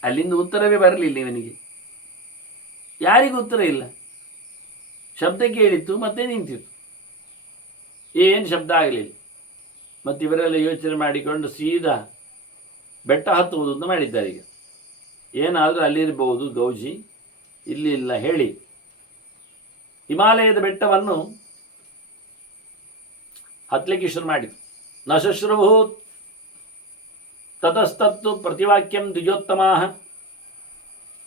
ಅಲ್ಲಿಂದ ಉತ್ತರವೇ ಬರಲಿಲ್ಲ ಇವನಿಗೆ. ಯಾರಿಗೂ ಉತ್ತರ ಇಲ್ಲ. ಶಬ್ದ ಕೇಳಿತ್ತು, ಮತ್ತೆ ನಿಂತಿತ್ತು, ಏನು ಶಬ್ದ ಆಗಲಿಲ್ಲ. ಮತ್ತು ಇವರೆಲ್ಲ ಯೋಚನೆ ಮಾಡಿಕೊಂಡು ಸೀದಾ ಬೆಟ್ಟ ಹತ್ತುವುದು ಅಂತ ಮಾಡಿದ್ದಾರೆ. ಈಗ ಏನಾದರೂ ಅಲ್ಲಿರಬಹುದು ಗೌಜಿ, ಇಲ್ಲಿ ಇಲ್ಲ ಹೇಳಿ ಹಿಮಾಲಯದ ಬೆಟ್ಟವನ್ನು ಹತ್ತಲಿಕ್ಕೆ ಶುರು ಮಾಡಿತು. ನ ಶುಶ್ರೂಭೂತ್ ತತಸ್ತತ್ತು ಪ್ರತಿವಾಕ್ಯಂ ದ್ವಿಜೋತ್ತಮಾಹ.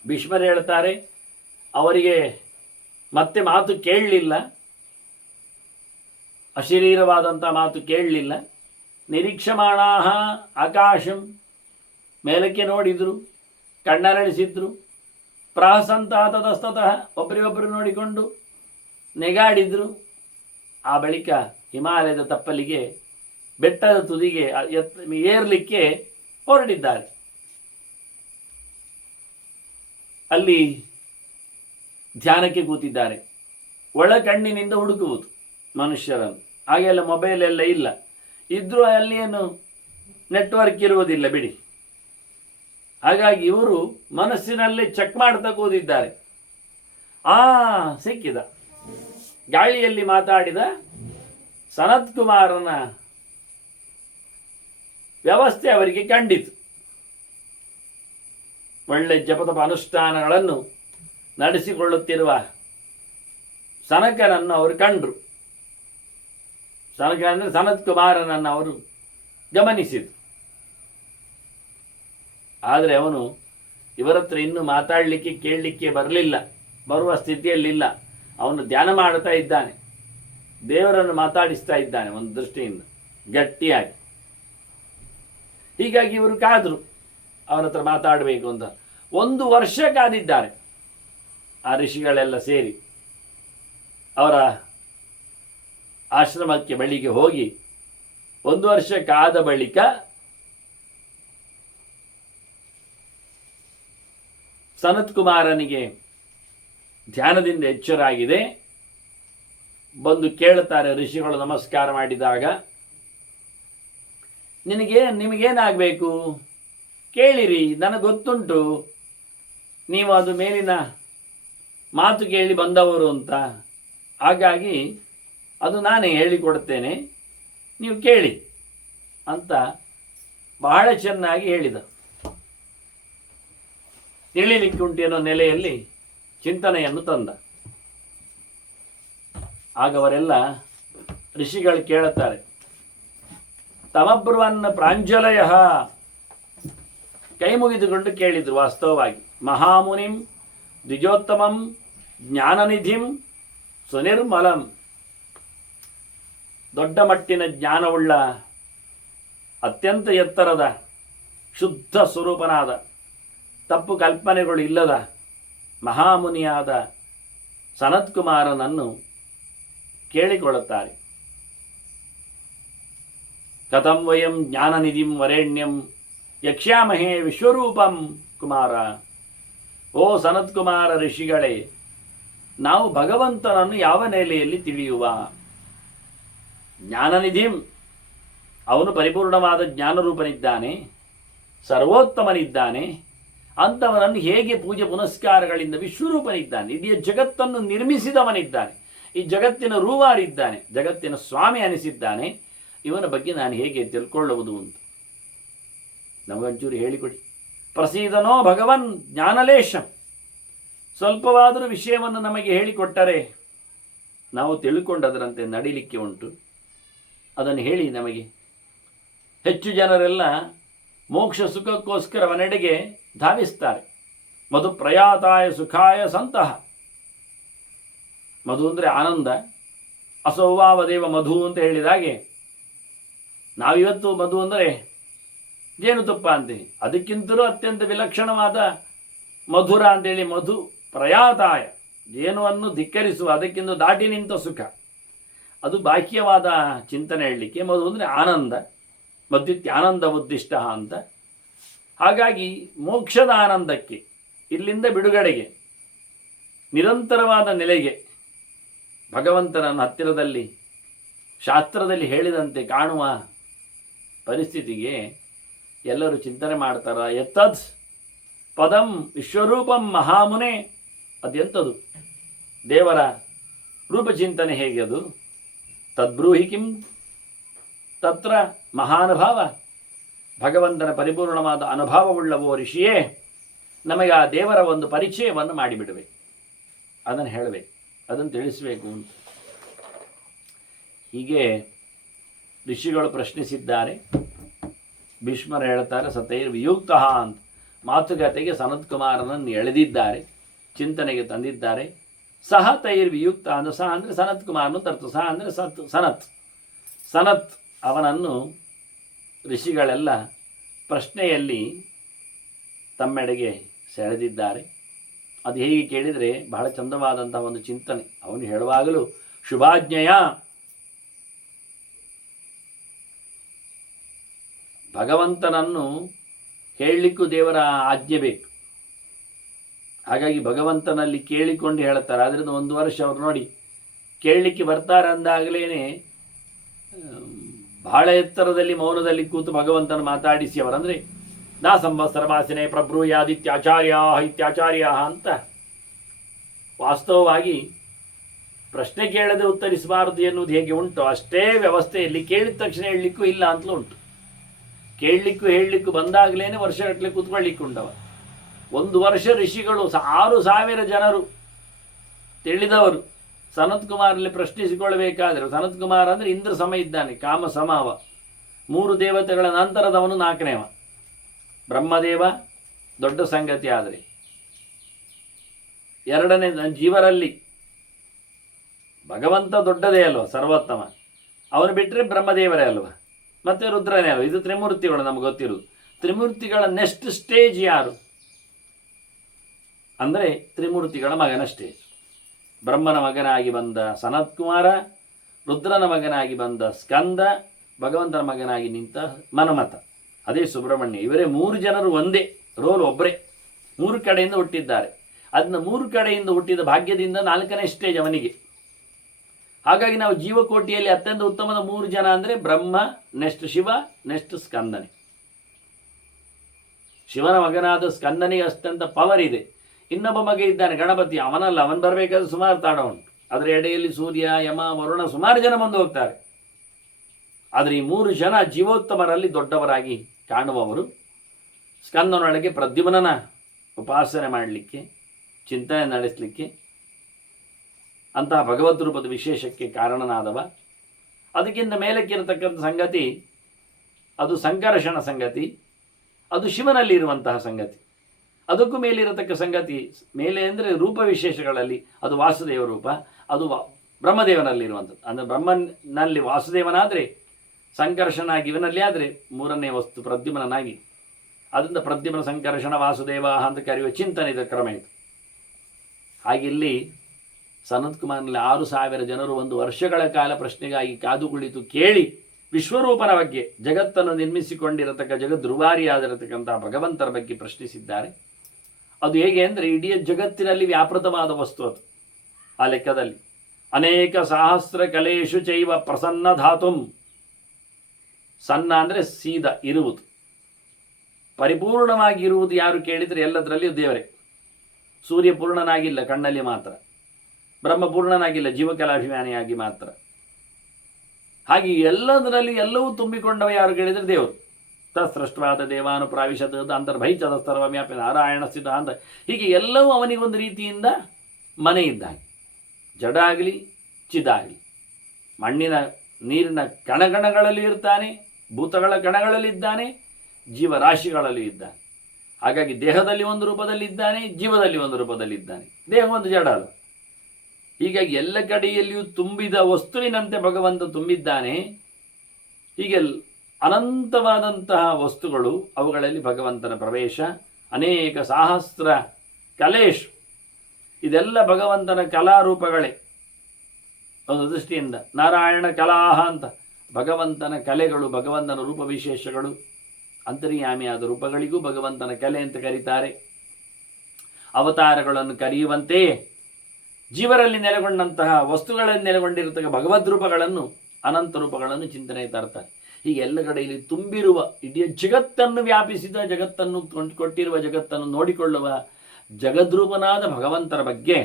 ಭೀಷ್ಮರು ಹೇಳ್ತಾರೆ, ಅವರಿಗೆ ಮತ್ತೆ ಮಾತು ಕೇಳಲಿಲ್ಲ, ಅಶರೀರವಾದಂಥ ಮಾತು ಕೇಳಲಿಲ್ಲ. ನಿರೀಕ್ಷಮಾಣಾಹ ಆಕಾಶಂ, ಮೇಲಕ್ಕೆ ನೋಡಿದರು, ಕಣ್ಣರಳಿಸಿದ್ರು. ಪ್ರಾಹಸಂತಾತತಸ್ತತಃ ಒಬ್ಬರಿಗೊಬ್ಬರು ನೋಡಿಕೊಂಡು ನೆಗಾಡಿದ್ರು. ಆ ಬಳಿಕ ಹಿಮಾಲಯದ ತಪ್ಪಲಿಗೆ ಬೆಟ್ಟದ ತುದಿಗೆ ಏರ್ಲಿಕ್ಕೆ ಹೊರಟಿದ್ದಾರೆ. ಅಲ್ಲಿ ಧ್ಯಾನಕ್ಕೆ ಕೂತಿದ್ದಾರೆ. ಒಳ ಕಣ್ಣಿನಿಂದ ಹುಡುಕುವುದು ಮನುಷ್ಯರನ್ನು. ಹಾಗೆಲ್ಲ ಮೊಬೈಲ್ ಎಲ್ಲ ಇಲ್ಲ, ಇದ್ರೂ ಅಲ್ಲಿ ಏನು ನೆಟ್ವರ್ಕ್ ಇರುವುದಿಲ್ಲ ಬಿಡಿ. ಹಾಗಾಗಿ ಇವರು ಮನಸ್ಸಿನಲ್ಲೇ ಚೆಕ್ ಮಾಡ್ತಾ ಕೂತಿದ್ದಾರೆ. ಸಿಕ್ಕಿದ. ಗಾಳಿಯಲ್ಲಿ ಮಾತಾಡಿದ ಸನತ್ ಕುಮಾರನ ವ್ಯವಸ್ಥೆ ಅವರಿಗೆ ಕಂಡಿತು. ಒಳ್ಳೆ ಜಪತಪ ಅನುಷ್ಠಾನಗಳನ್ನು ನಡೆಸಿಕೊಳ್ಳುತ್ತಿರುವ ಸನಕನನ್ನು ಅವರು ಕಂಡರು. ಸನಕ ಅಂದರೆ ಸನತ್ ಕುಮಾರನನ್ನು ಅವರು ಗಮನಿಸಿದರು. ಆದರೆ ಅವನು ಇವರ ಹತ್ರ ಇನ್ನೂ ಮಾತಾಡಲಿಕ್ಕೆ ಕೇಳಲಿಕ್ಕೆ ಬರುವ ಸ್ಥಿತಿಯಲ್ಲಿಲ್ಲ. ಅವನು ಧ್ಯಾನ ಮಾಡುತ್ತಾ ಇದ್ದಾನೆ, ದೇವರನ್ನು ಮಾತಾಡಿಸ್ತಾ ಇದ್ದಾನೆ ಒಂದು ದೃಷ್ಟಿಯಿಂದ ಗಟ್ಟಿಯಾಗಿ. ಹೀಗಾಗಿ ಇವರು ಕಾದರು ಅವನ ಹತ್ರ ಮಾತಾಡಬೇಕು ಅಂತ. 1 ವರ್ಷ ಕಾದಿದ್ದಾರೆ ಆ ಋಷಿಗಳೆಲ್ಲ ಸೇರಿ. ಅವರ ಆಶ್ರಮಕ್ಕೆ ಬಳಿಗೆ ಹೋಗಿ 1 ವರ್ಷ ಕಾದ ಬಳಿಕ ಸನತ್ ಕುಮಾರನಿಗೆ ಧ್ಯಾನದಿಂದ ಎಚ್ಚರಾಗಿದೆ. ಬಂದು ಕೇಳುತ್ತಾರೆ ಋಷಿಗಳು ನಮಸ್ಕಾರ ಮಾಡಿದಾಗ, ನಿಮಗೇನಾಗಬೇಕು ಕೇಳಿರಿ, ನನಗೆ ಗೊತ್ತುಂಟು ನೀವು ಅದು ಮೇಲಿನ ಮಾತು ಕೇಳಿ ಬಂದವರು ಅಂತ. ಹಾಗಾಗಿ ಅದು ನಾನೇ ಹೇಳಿಕೊಡುತ್ತೇನೆ, ನೀವು ಕೇಳಿ ಅಂತ ಬಹಳ ಚೆನ್ನಾಗಿ ಹೇಳಿದ. ತಿಳಿಲಿಕ್ಕುಂಟು ಅನ್ನೋ ನೆಲೆಯಲ್ಲಿ ಚಿಂತನೆಯನ್ನು ತಂದ. ಆಗ ಅವರೆಲ್ಲ ಋಷಿಗಳು ಕೇಳುತ್ತಾರೆ, ತಮಬ್ರುವನ್ನ ಪ್ರಾಂಜಲಯ, ಕೈ ಮುಗಿದುಕೊಂಡು ಕೇಳಿದ್ರು. ವಾಸ್ತವವಾಗಿ ಮಹಾಮುನಿಂ ದ್ವಿಜೋತ್ತಮಂ ಜ್ಞಾನನಿಧಿಂ ಸುನಿರ್ಮಲಂ, ದೊಡ್ಡ ಮಟ್ಟಿನ ಜ್ಞಾನವುಳ್ಳ ಅತ್ಯಂತ ಎತ್ತರದ ಶುದ್ಧ ಸ್ವರೂಪನಾದ ತಪ್ಪು ಕಲ್ಪನೆಗಳು ಇಲ್ಲದ ಮಹಾಮುನಿಯಾದ ಸನತ್ ಕುಮಾರನನ್ನು ಕೇಳಿಕೊಳ್ಳುತ್ತಾರೆ. ಕಥಂ ವಯಂ ಜ್ಞಾನನಿಧಿಂ ವರೇಣ್ಯಂ ಯಕ್ಷ್ಯಾಮಹೇ ವಿಶ್ವರೂಪಂ ಕುಮಾರ. ಓ ಸನತ್ ಕುಮಾರ ಋಷಿಗಳೇ, ನಾವು ಭಗವಂತನನ್ನು ಯಾವ ನೆಲೆಯಲ್ಲಿ ತಿಳಿಯುವ? ಜ್ಞಾನನಿಧಿಂ, ಅವನು ಪರಿಪೂರ್ಣವಾದ ಜ್ಞಾನರೂಪನಿದ್ದಾನೆ, ಸರ್ವೋತ್ತಮನಿದ್ದಾನೆ. ಅಂಥವನನ್ನು ಹೇಗೆ ಪೂಜೆ ಪುನಸ್ಕಾರಗಳಿಂದ ವಿಶ್ವರೂಪನಿದ್ದಾನೆ, ಇಡೀ ಜಗತ್ತನ್ನು ನಿರ್ಮಿಸಿದವನಿದ್ದಾನೆ, ಈ ಜಗತ್ತಿನ ರೂವಾರಿದ್ದಾನೆ, ಜಗತ್ತಿನ ಸ್ವಾಮಿ ಅನಿಸಿದ್ದಾನೆ. ಇವನ ಬಗ್ಗೆ ನಾನು ಹೇಗೆ ತಿಳ್ಕೊಳ್ಳುವುದು ಅಂತ ನಮಗೊಂಚೂರು ಹೇಳಿಕೊಡಿ. ಪ್ರಸೀದನೋ ಭಗವನ್ ಜ್ಞಾನಲೇಶಂ, ಸ್ವಲ್ಪವಾದರೂ ವಿಷಯವನ್ನು ನಮಗೆ ಹೇಳಿಕೊಟ್ಟರೆ ನಾವು ತಿಳ್ಕೊಂಡದರಂತೆ ನಡಿಲಿಕ್ಕೆ ಉಂಟು. ಅದನ್ನು ಹೇಳಿ ನಮಗೆ. ಹೆಚ್ಚು ಜನರೆಲ್ಲ ಮೋಕ್ಷ ಸುಖಕ್ಕೋಸ್ಕರವನೆಡೆಗೆ ಧಾವಿಸ್ತಾರೆ. ಮಧು ಪ್ರಯಾತಾಯ ಸುಖಾಯ ಸಂತಹ. ಮಧು ಅಂದರೆ ಆನಂದ. ಅಸೌವಾವದೇವ ಮಧು ಅಂತ ಹೇಳಿದಾಗೆ ನಾವಿವತ್ತು ಮಧು ಅಂದರೆ ಜೇನುತುಪ್ಪ ಅಂತೀವಿ, ಅದಕ್ಕಿಂತಲೂ ಅತ್ಯಂತ ವಿಲಕ್ಷಣವಾದ ಮಧುರ ಅಂತೇಳಿ ಮಧು ಪ್ರಯಾತಾಯ, ಜೇನುವನ್ನು ಧಿಕ್ಕರಿಸುವ, ಅದಕ್ಕಿಂತ ದಾಟಿ ನಿಂತ ಸುಖ. ಅದು ಬಾಹ್ಯವಾದ ಚಿಂತನೆ ಹೇಳಲಿಕ್ಕೆ. ಮಧು ಅಂದರೆ ಆನಂದ, ಮಧ್ಯುತ್ಯಾನಂದ ಉದ್ದಿಷ್ಟ ಅಂತ. ಹಾಗಾಗಿ ಮೋಕ್ಷದ ಆನಂದಕ್ಕೆ, ಇಲ್ಲಿಂದ ಬಿಡುಗಡೆಗೆ, ನಿರಂತರವಾದ ನೆಲೆಗೆ, ಭಗವಂತನನ್ನು ಹತ್ತಿರದಲ್ಲಿ ಶಾಸ್ತ್ರದಲ್ಲಿ ಹೇಳಿದಂತೆ ಕಾಣುವ ಪರಿಸ್ಥಿತಿಗೆ ಎಲ್ಲರೂ ಚಿಂತನೆ ಮಾಡ್ತಾರ. ಎತ್ತದ್ ಪದಂ ವಿಶ್ವರೂಪಂ ಮಹಾಮುನೆ, ಅದೆಂಥದ್ದು ದೇವರ ರೂಪಚಿಂತನೆ ಹೇಗೆ ಅದು? ತದ್ಬ್ರೂಹಿ ಕಿಂ ತತ್ರ ಮಹಾನುಭಾವ, ಭಗವಂತನ ಪರಿಪೂರ್ಣವಾದ ಅನುಭವವುಳ್ಳವೋ ಋಷಿಯೇ, ನಮಗೆ ಆ ದೇವರ ಒಂದು ಪರಿಚಯವನ್ನು ಮಾಡಿಬಿಡಬೇಕು, ಅದನ್ನು ಹೇಳಬೇಕು, ಅದನ್ನು ತಿಳಿಸಬೇಕು ಅಂತ. ಹೀಗೆ ಋಷಿಗಳು ಪ್ರಶ್ನಿಸಿದ್ದಾರೆ. ಭೀಷ್ಮರು ಹೇಳ್ತಾರೆ ಸತೈರ್ ವಿಯುಕ್ತ ಅಂತ. ಮಾತುಕತೆಗೆ ಸನತ್ ಕುಮಾರನನ್ನು ಎಳೆದಿದ್ದಾರೆ, ಚಿಂತನೆಗೆ ತಂದಿದ್ದಾರೆ. ಸಹ ತೈರ್ ವಿಯುಕ್ತ ಅಂದ್ರೆ, ಸಹ ಅಂದರೆ ಸನತ್ ಕುಮಾರನು ತರ್ತು, ಸಹ ಅಂದರೆ ಸನತ್ ಅವನನ್ನು ಋಷಿಗಳೆಲ್ಲ ಪ್ರಶ್ನೆಯಲ್ಲಿ ತಮ್ಮೆಡೆಗೆ ಸೆಳೆದಿದ್ದಾರೆ. ಅದು ಹೇಗೆ ಕೇಳಿದರೆ ಬಹಳ ಚಂದವಾದಂತಹ ಒಂದು ಚಿಂತನೆ. ಅವನು ಹೇಳುವಾಗಲೂ ಶುಭಾಜ್ಞೆಯ, ಭಗವಂತನನ್ನು ಹೇಳಲಿಕ್ಕೂ ದೇವರ ಆಜ್ಞೆ ಬೇಕು. ಹಾಗಾಗಿ ಭಗವಂತನಲ್ಲಿ ಕೇಳಿಕೊಂಡು ಹೇಳ್ತಾರೆ. ಆದ್ದರಿಂದ 1 ವರ್ಷ ಅವ್ರು ನೋಡಿ ಕೇಳಲಿಕ್ಕೆ ಬರ್ತಾರೆ ಅಂದಾಗಲೇ ಬಹಳ ಎತ್ತರದಲ್ಲಿ ಮೌನದಲ್ಲಿ ಕೂತು ಭಗವಂತನ ಮಾತಾಡಿಸಿ ಅವರಂದರೆ ನಾ ಸಂವತ್ಸರ ವಾಸನೆ ಪ್ರಭ್ರೂಯಾದಿತ್ಯಾಚಾರ್ಯ ಇತ್ಯಾಚಾರ್ಯ ಅಂತ. ವಾಸ್ತವವಾಗಿ ಪ್ರಶ್ನೆ ಕೇಳದೆ ಉತ್ತರಿಸಬಾರದು ಎನ್ನುವುದು ಹೇಗೆ ಉಂಟು ಅಷ್ಟೇ ವ್ಯವಸ್ಥೆಯಲ್ಲಿ ಕೇಳಿದ ತಕ್ಷಣ ಹೇಳಲಿಕ್ಕೂ ಇಲ್ಲ ಅಂತಲೂ ಉಂಟು. ಕೇಳಲಿಕ್ಕೂ ಹೇಳಲಿಕ್ಕೂ ಬಂದಾಗಲೇ ವರ್ಷಗಟ್ಟಲೆ ಕೂತ್ಕೊಳ್ಳಿಕ್ಕೆ ಉಂಟವ. 1 ವರ್ಷ ಋಷಿಗಳು 6,000 ಜನರು ತಿಳಿದವರು ಸನತ್ ಕುಮಾರಲ್ಲಿ ಪ್ರಶ್ನಿಸಿಕೊಳ್ಳಬೇಕಾದರೆ, ಸನತ್ ಕುಮಾರ್ ಅಂದರೆ ಇಂದ್ರ ಸಮ ಇದ್ದಾನೆ, ಕಾಮ ಸಮಾವ, 3 ದೇವತೆಗಳ ನಂತರದವನು 4ನೇವ. ಬ್ರಹ್ಮದೇವ ದೊಡ್ಡ ಸಂಗತಿ. ಆದರೆ 2ನೇ ಜೀವರಲ್ಲಿ ಭಗವಂತ ದೊಡ್ಡದೇ ಅಲ್ವ, ಸರ್ವೋತ್ತಮ. ಅವನು ಬಿಟ್ಟರೆ ಬ್ರಹ್ಮದೇವರೇ ಅಲ್ವ, ಮತ್ತು ರುದ್ರನೇ ಅಲ್ವ. ಇದು ತ್ರಿಮೂರ್ತಿಗಳು ನಮ್ಗೆ ಗೊತ್ತಿರುವುದು. ತ್ರಿಮೂರ್ತಿಗಳ ನೆಕ್ಸ್ಟ್ ಸ್ಟೇಜ್ ಯಾರು ಅಂದರೆ ತ್ರಿಮೂರ್ತಿಗಳ ಮಗನ ಸ್ಟೇಜ್. ಬ್ರಹ್ಮನ ಮಗನಾಗಿ ಬಂದ ಸನತ್ ಕುಮಾರ, ರುದ್ರನ ಮಗನಾಗಿ ಬಂದ ಸ್ಕಂದ, ಭಗವಂತನ ಮಗನಾಗಿ ನಿಂತ ಮನ್ಮಥ, ಅದೇ ಸುಬ್ರಹ್ಮಣ್ಯ. ಇವರೇ 3 ಜನರು ಒಂದೇ ರೋಲ್, ಒಬ್ಬರೇ 3 ಕಡೆಯಿಂದ ಹುಟ್ಟಿದ್ದಾರೆ. ಅದನ್ನ 3 ಕಡೆಯಿಂದ ಹುಟ್ಟಿದ ಭಾಗ್ಯದಿಂದ 4ನೇ ಸ್ಟೇಜ್ ಅವನಿಗೆ. ಹಾಗಾಗಿ ನಾವು ಜೀವಕೋಟಿಯಲ್ಲಿ ಅತ್ಯಂತ ಉತ್ತಮದ 3 ಜನ ಅಂದರೆ ಬ್ರಹ್ಮ, ನೆಕ್ಸ್ಟ್ ಶಿವ, ನೆಕ್ಸ್ಟ್ ಸ್ಕಂದನೆ. ಶಿವನ ಮಗನಾದ ಸ್ಕಂದನಿಗೆ ಅಷ್ಟಂತ ಪವರ್ ಇದೆ. ಇನ್ನೊಬ್ಬ ಮಗ ಇದ್ದಾನೆ ಗಣಪತಿ, ಅವನಲ್ಲ, ಅವನು ಬರಬೇಕಾದ್ರೆ ಸುಮಾರು ತಾಡ ಉಂಟು. ಅದರ ಎಡೆಯಲ್ಲಿ ಸೂರ್ಯ, ಯಮ, ವರುಣ ಸುಮಾರು ಜನ ಬಂದು ಹೋಗ್ತಾರೆ. ಆದರೆ ಈ 3 ಜನ ಜೀವೋತ್ತಮರಲ್ಲಿ ದೊಡ್ಡವರಾಗಿ ಕಾಣುವವರು. ಸ್ಕಂದನೊಳಗೆ ಪ್ರದ್ಯುಮ್ನನ ಉಪಾಸನೆ ಮಾಡಲಿಕ್ಕೆ, ಚಿಂತನೆ ನಡೆಸಲಿಕ್ಕೆ, ಅಂತಹ ಭಗವದ್ ರೂಪದ ವಿಶೇಷಕ್ಕೆ ಕಾರಣನಾದವ. ಅದಕ್ಕಿಂತ ಮೇಲಕ್ಕಿರತಕ್ಕಂಥ ಸಂಗತಿ ಅದು ಸಂಕರ್ಷಣ ಸಂಗತಿ, ಅದು ಶಿವನಲ್ಲಿರುವಂತಹ ಸಂಗತಿ. ಅದಕ್ಕೂ ಮೇಲಿರತಕ್ಕ ಸಂಗತಿ, ಮೇಲೆ ಅಂದರೆ ರೂಪ ವಿಶೇಷಗಳಲ್ಲಿ ಅದು ವಾಸುದೇವ ರೂಪ, ಅದು ಬ್ರಹ್ಮದೇವನಲ್ಲಿರುವಂಥದ್ದು. ಅಂದರೆ ಬ್ರಹ್ಮನಲ್ಲಿ ವಾಸುದೇವನಾದರೆ, ಸಂಕರ್ಷನಾಗಿ ಇವನಲ್ಲಿ ಆದರೆ 3ನೇ ವಸ್ತು ಪ್ರದ್ಯುಮ್ನಾಗಿ. ಅದರಿಂದ ಪ್ರದ್ಯುಮ್ನ ಸಂಕರ್ಷಣ ವಾಸುದೇವ ಅಂತ ಕರೆಯುವ ಚಿಂತನೆದ ಕ್ರಮ ಇದು. ಹಾಗಿಲ್ಲಿ ಸನತ್ ಕುಮಾರ್ನಲ್ಲಿ 6,000 ಜನರು 1 ವರ್ಷಗಳ ಕಾಲ ಪ್ರಶ್ನೆಗಾಗಿ ಕಾದು ಕುಳಿತು ಕೇಳಿ ವಿಶ್ವರೂಪನ ಬಗ್ಗೆ, ಜಗತ್ತನ್ನು ನಿರ್ಮಿಸಿಕೊಂಡಿರತಕ್ಕ ಜಗದ್ರುವಾರಿಯಾದಿರತಕ್ಕಂತಹ ಭಗವಂತರ ಬಗ್ಗೆ ಪ್ರಶ್ನಿಸಿದ್ದಾರೆ. ಅದು ಹೇಗೆ ಅಂದರೆ ಇಡೀ ಜಗತ್ತಿನಲ್ಲಿ ವ್ಯಾಪೃತವಾದ ವಸ್ತು ಅದು. ಆ ಲೆಕ್ಕದಲ್ಲಿ ಅನೇಕ ಸಹಸ್ರ ಕಲೇಶು ಚೈವ ಪ್ರಸನ್ನ ಧಾತುಂ. ಸನ್ನ ಅಂದರೆ ಸೀದ ಇರುವುದು, ಪರಿಪೂರ್ಣವಾಗಿ ಇರುವುದು ಯಾರು ಕೇಳಿದರೆ ಎಲ್ಲದರಲ್ಲಿಯೂ ದೇವರೇ. ಸೂರ್ಯ ಪೂರ್ಣನಾಗಿಲ್ಲ, ಕಣ್ಣಲ್ಲಿ ಮಾತ್ರ. ಬ್ರಹ್ಮ ಪೂರ್ಣನಾಗಿಲ್ಲ, ಜೀವಕಲಾಭಿಮಾನಿಯಾಗಿ ಮಾತ್ರ. ಹಾಗೆ ಎಲ್ಲದರಲ್ಲಿ ಎಲ್ಲವೂ ತುಂಬಿಕೊಂಡವ ಯಾರು ಕೇಳಿದರೆ ದೇವರು. ತತ್ಸೃಷ್ಟವಾದ ದೇವಾನು ಪ್ರಾವಿಶದ ಅಂತರ್ಭೈಚದ ಸರ್ವವ್ಯಾಪಿ ನಾರಾಯಣ ಸ್ಥಿತ ಅಂತ. ಹೀಗೆ ಎಲ್ಲವೂ ಅವನಿಗೊಂದು ರೀತಿಯಿಂದ ಮನೆ ಇದ್ದಾನೆ. ಜಡ ಆಗಲಿ ಚಿದಾಗಲಿ, ಮಣ್ಣಿನ ನೀರಿನ ಕಣಗಣಗಳಲ್ಲಿ ಇರ್ತಾನೆ, ಭೂತಗಳ ಕಣಗಳಲ್ಲಿ ಇದ್ದಾನೆ, ಜೀವರಾಶಿಗಳಲ್ಲಿ ಇದ್ದಾನೆ. ಹಾಗಾಗಿ ದೇಹದಲ್ಲಿ ಒಂದು ರೂಪದಲ್ಲಿ ಇದ್ದಾನೆ, ಜೀವದಲ್ಲಿ ಒಂದು ರೂಪದಲ್ಲಿ ಇದ್ದಾನೆ. ದೇಹ ಒಂದು ಜಡ ಅಲ್ಲ. ಹೀಗಾಗಿ ಎಲ್ಲ ಕಡೆಯಲ್ಲಿಯೂ ತುಂಬಿದ ವಸ್ತುವಿನಂತೆ ಭಗವಂತ ತುಂಬಿದ್ದಾನೆ. ಹೀಗೆ ಅನಂತವಾದಂತಹ ವಸ್ತುಗಳು, ಅವುಗಳಲ್ಲಿ ಭಗವಂತನ ಪ್ರವೇಶ. ಅನೇಕ ಸಹಸ್ರ ಕಲೇಶ್, ಇದೆಲ್ಲ ಭಗವಂತನ ಕಲಾರೂಪಗಳೇ. ಒಂದು ದೃಷ್ಟಿಯಿಂದ ನಾರಾಯಣ ಕಲಾಹ ಅಂತ ಭಗವಂತನ ಕಲೆಗಳು, ಭಗವಂತನ ರೂಪ ವಿಶೇಷಗಳು. ಅಂತರ್ಯಾಮಿಯಾದ ರೂಪಗಳಿಗೂ ಭಗವಂತನ ಕಲೆ ಅಂತ ಕರೀತಾರೆ. ಅವತಾರಗಳನ್ನು ಕರೆಯುವಂತೆಯೇ ಜೀವರಲ್ಲಿ ನೆಲೆಗೊಂಡಂತಹ ವಸ್ತುಗಳಲ್ಲಿ ನೆಲೆಗೊಂಡಿರತಕ್ಕ ಭಗವದ್ ರೂಪಗಳನ್ನು, ಅನಂತ ರೂಪಗಳನ್ನು ಚಿಂತನೆ ತರ್ತಾರೆ. ಹೀಗೆ ಎಲ್ಲ ಕಡೆಯಲ್ಲಿ ತುಂಬಿರುವ, ಇಡೀ ಜಗತ್ತನ್ನು ವ್ಯಾಪಿಸಿದ, ಜಗತ್ತನ್ನು ಕೊಟ್ಟಿರುವ, ಜಗತ್ತನ್ನು ನೋಡಿಕೊಳ್ಳುವ ಜಗದ್ರೂಪನಾದ ಭಗವಂತರ ಬಗ್ಗೆ,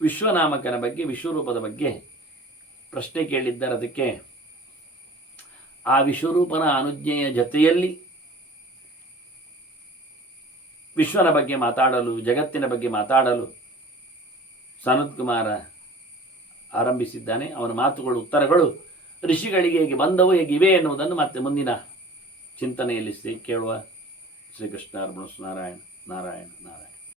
ವಿಶ್ವನಾಮಕನ ಬಗ್ಗೆ, ವಿಶ್ವರೂಪದ ಬಗ್ಗೆ ಪ್ರಶ್ನೆ ಕೇಳಿದ್ದಾರೆ. ಅದಕ್ಕೆ ಆ ವಿಶ್ವರೂಪನ ಅನುಜ್ಞೆಯ ಜೊತೆಯಲ್ಲಿ ವಿಶ್ವನ ಬಗ್ಗೆ ಮಾತಾಡಲು, ಜಗತ್ತಿನ ಬಗ್ಗೆ ಮಾತಾಡಲು ಸನತ್ ಕುಮಾರ ಆರಂಭಿಸಿದ್ದಾನೆ. ಅವನ ಮಾತುಗಳು, ಉತ್ತರಗಳು ಋಷಿಗಳಿಗೆ ಹೇಗೆ ಬಂದವು, ಹೇಗಿವೆ ಎನ್ನುವುದನ್ನು ಮತ್ತೆ ಮುಂದಿನ ಚಿಂತನೆಯಲ್ಲಿ ಕೇಳುವ. ಶ್ರೀಕೃಷ್ಣ ಅರ್ಪಣ. ನಾರಾಯಣ ನಾರಾಯಣ ನಾರಾಯಣ.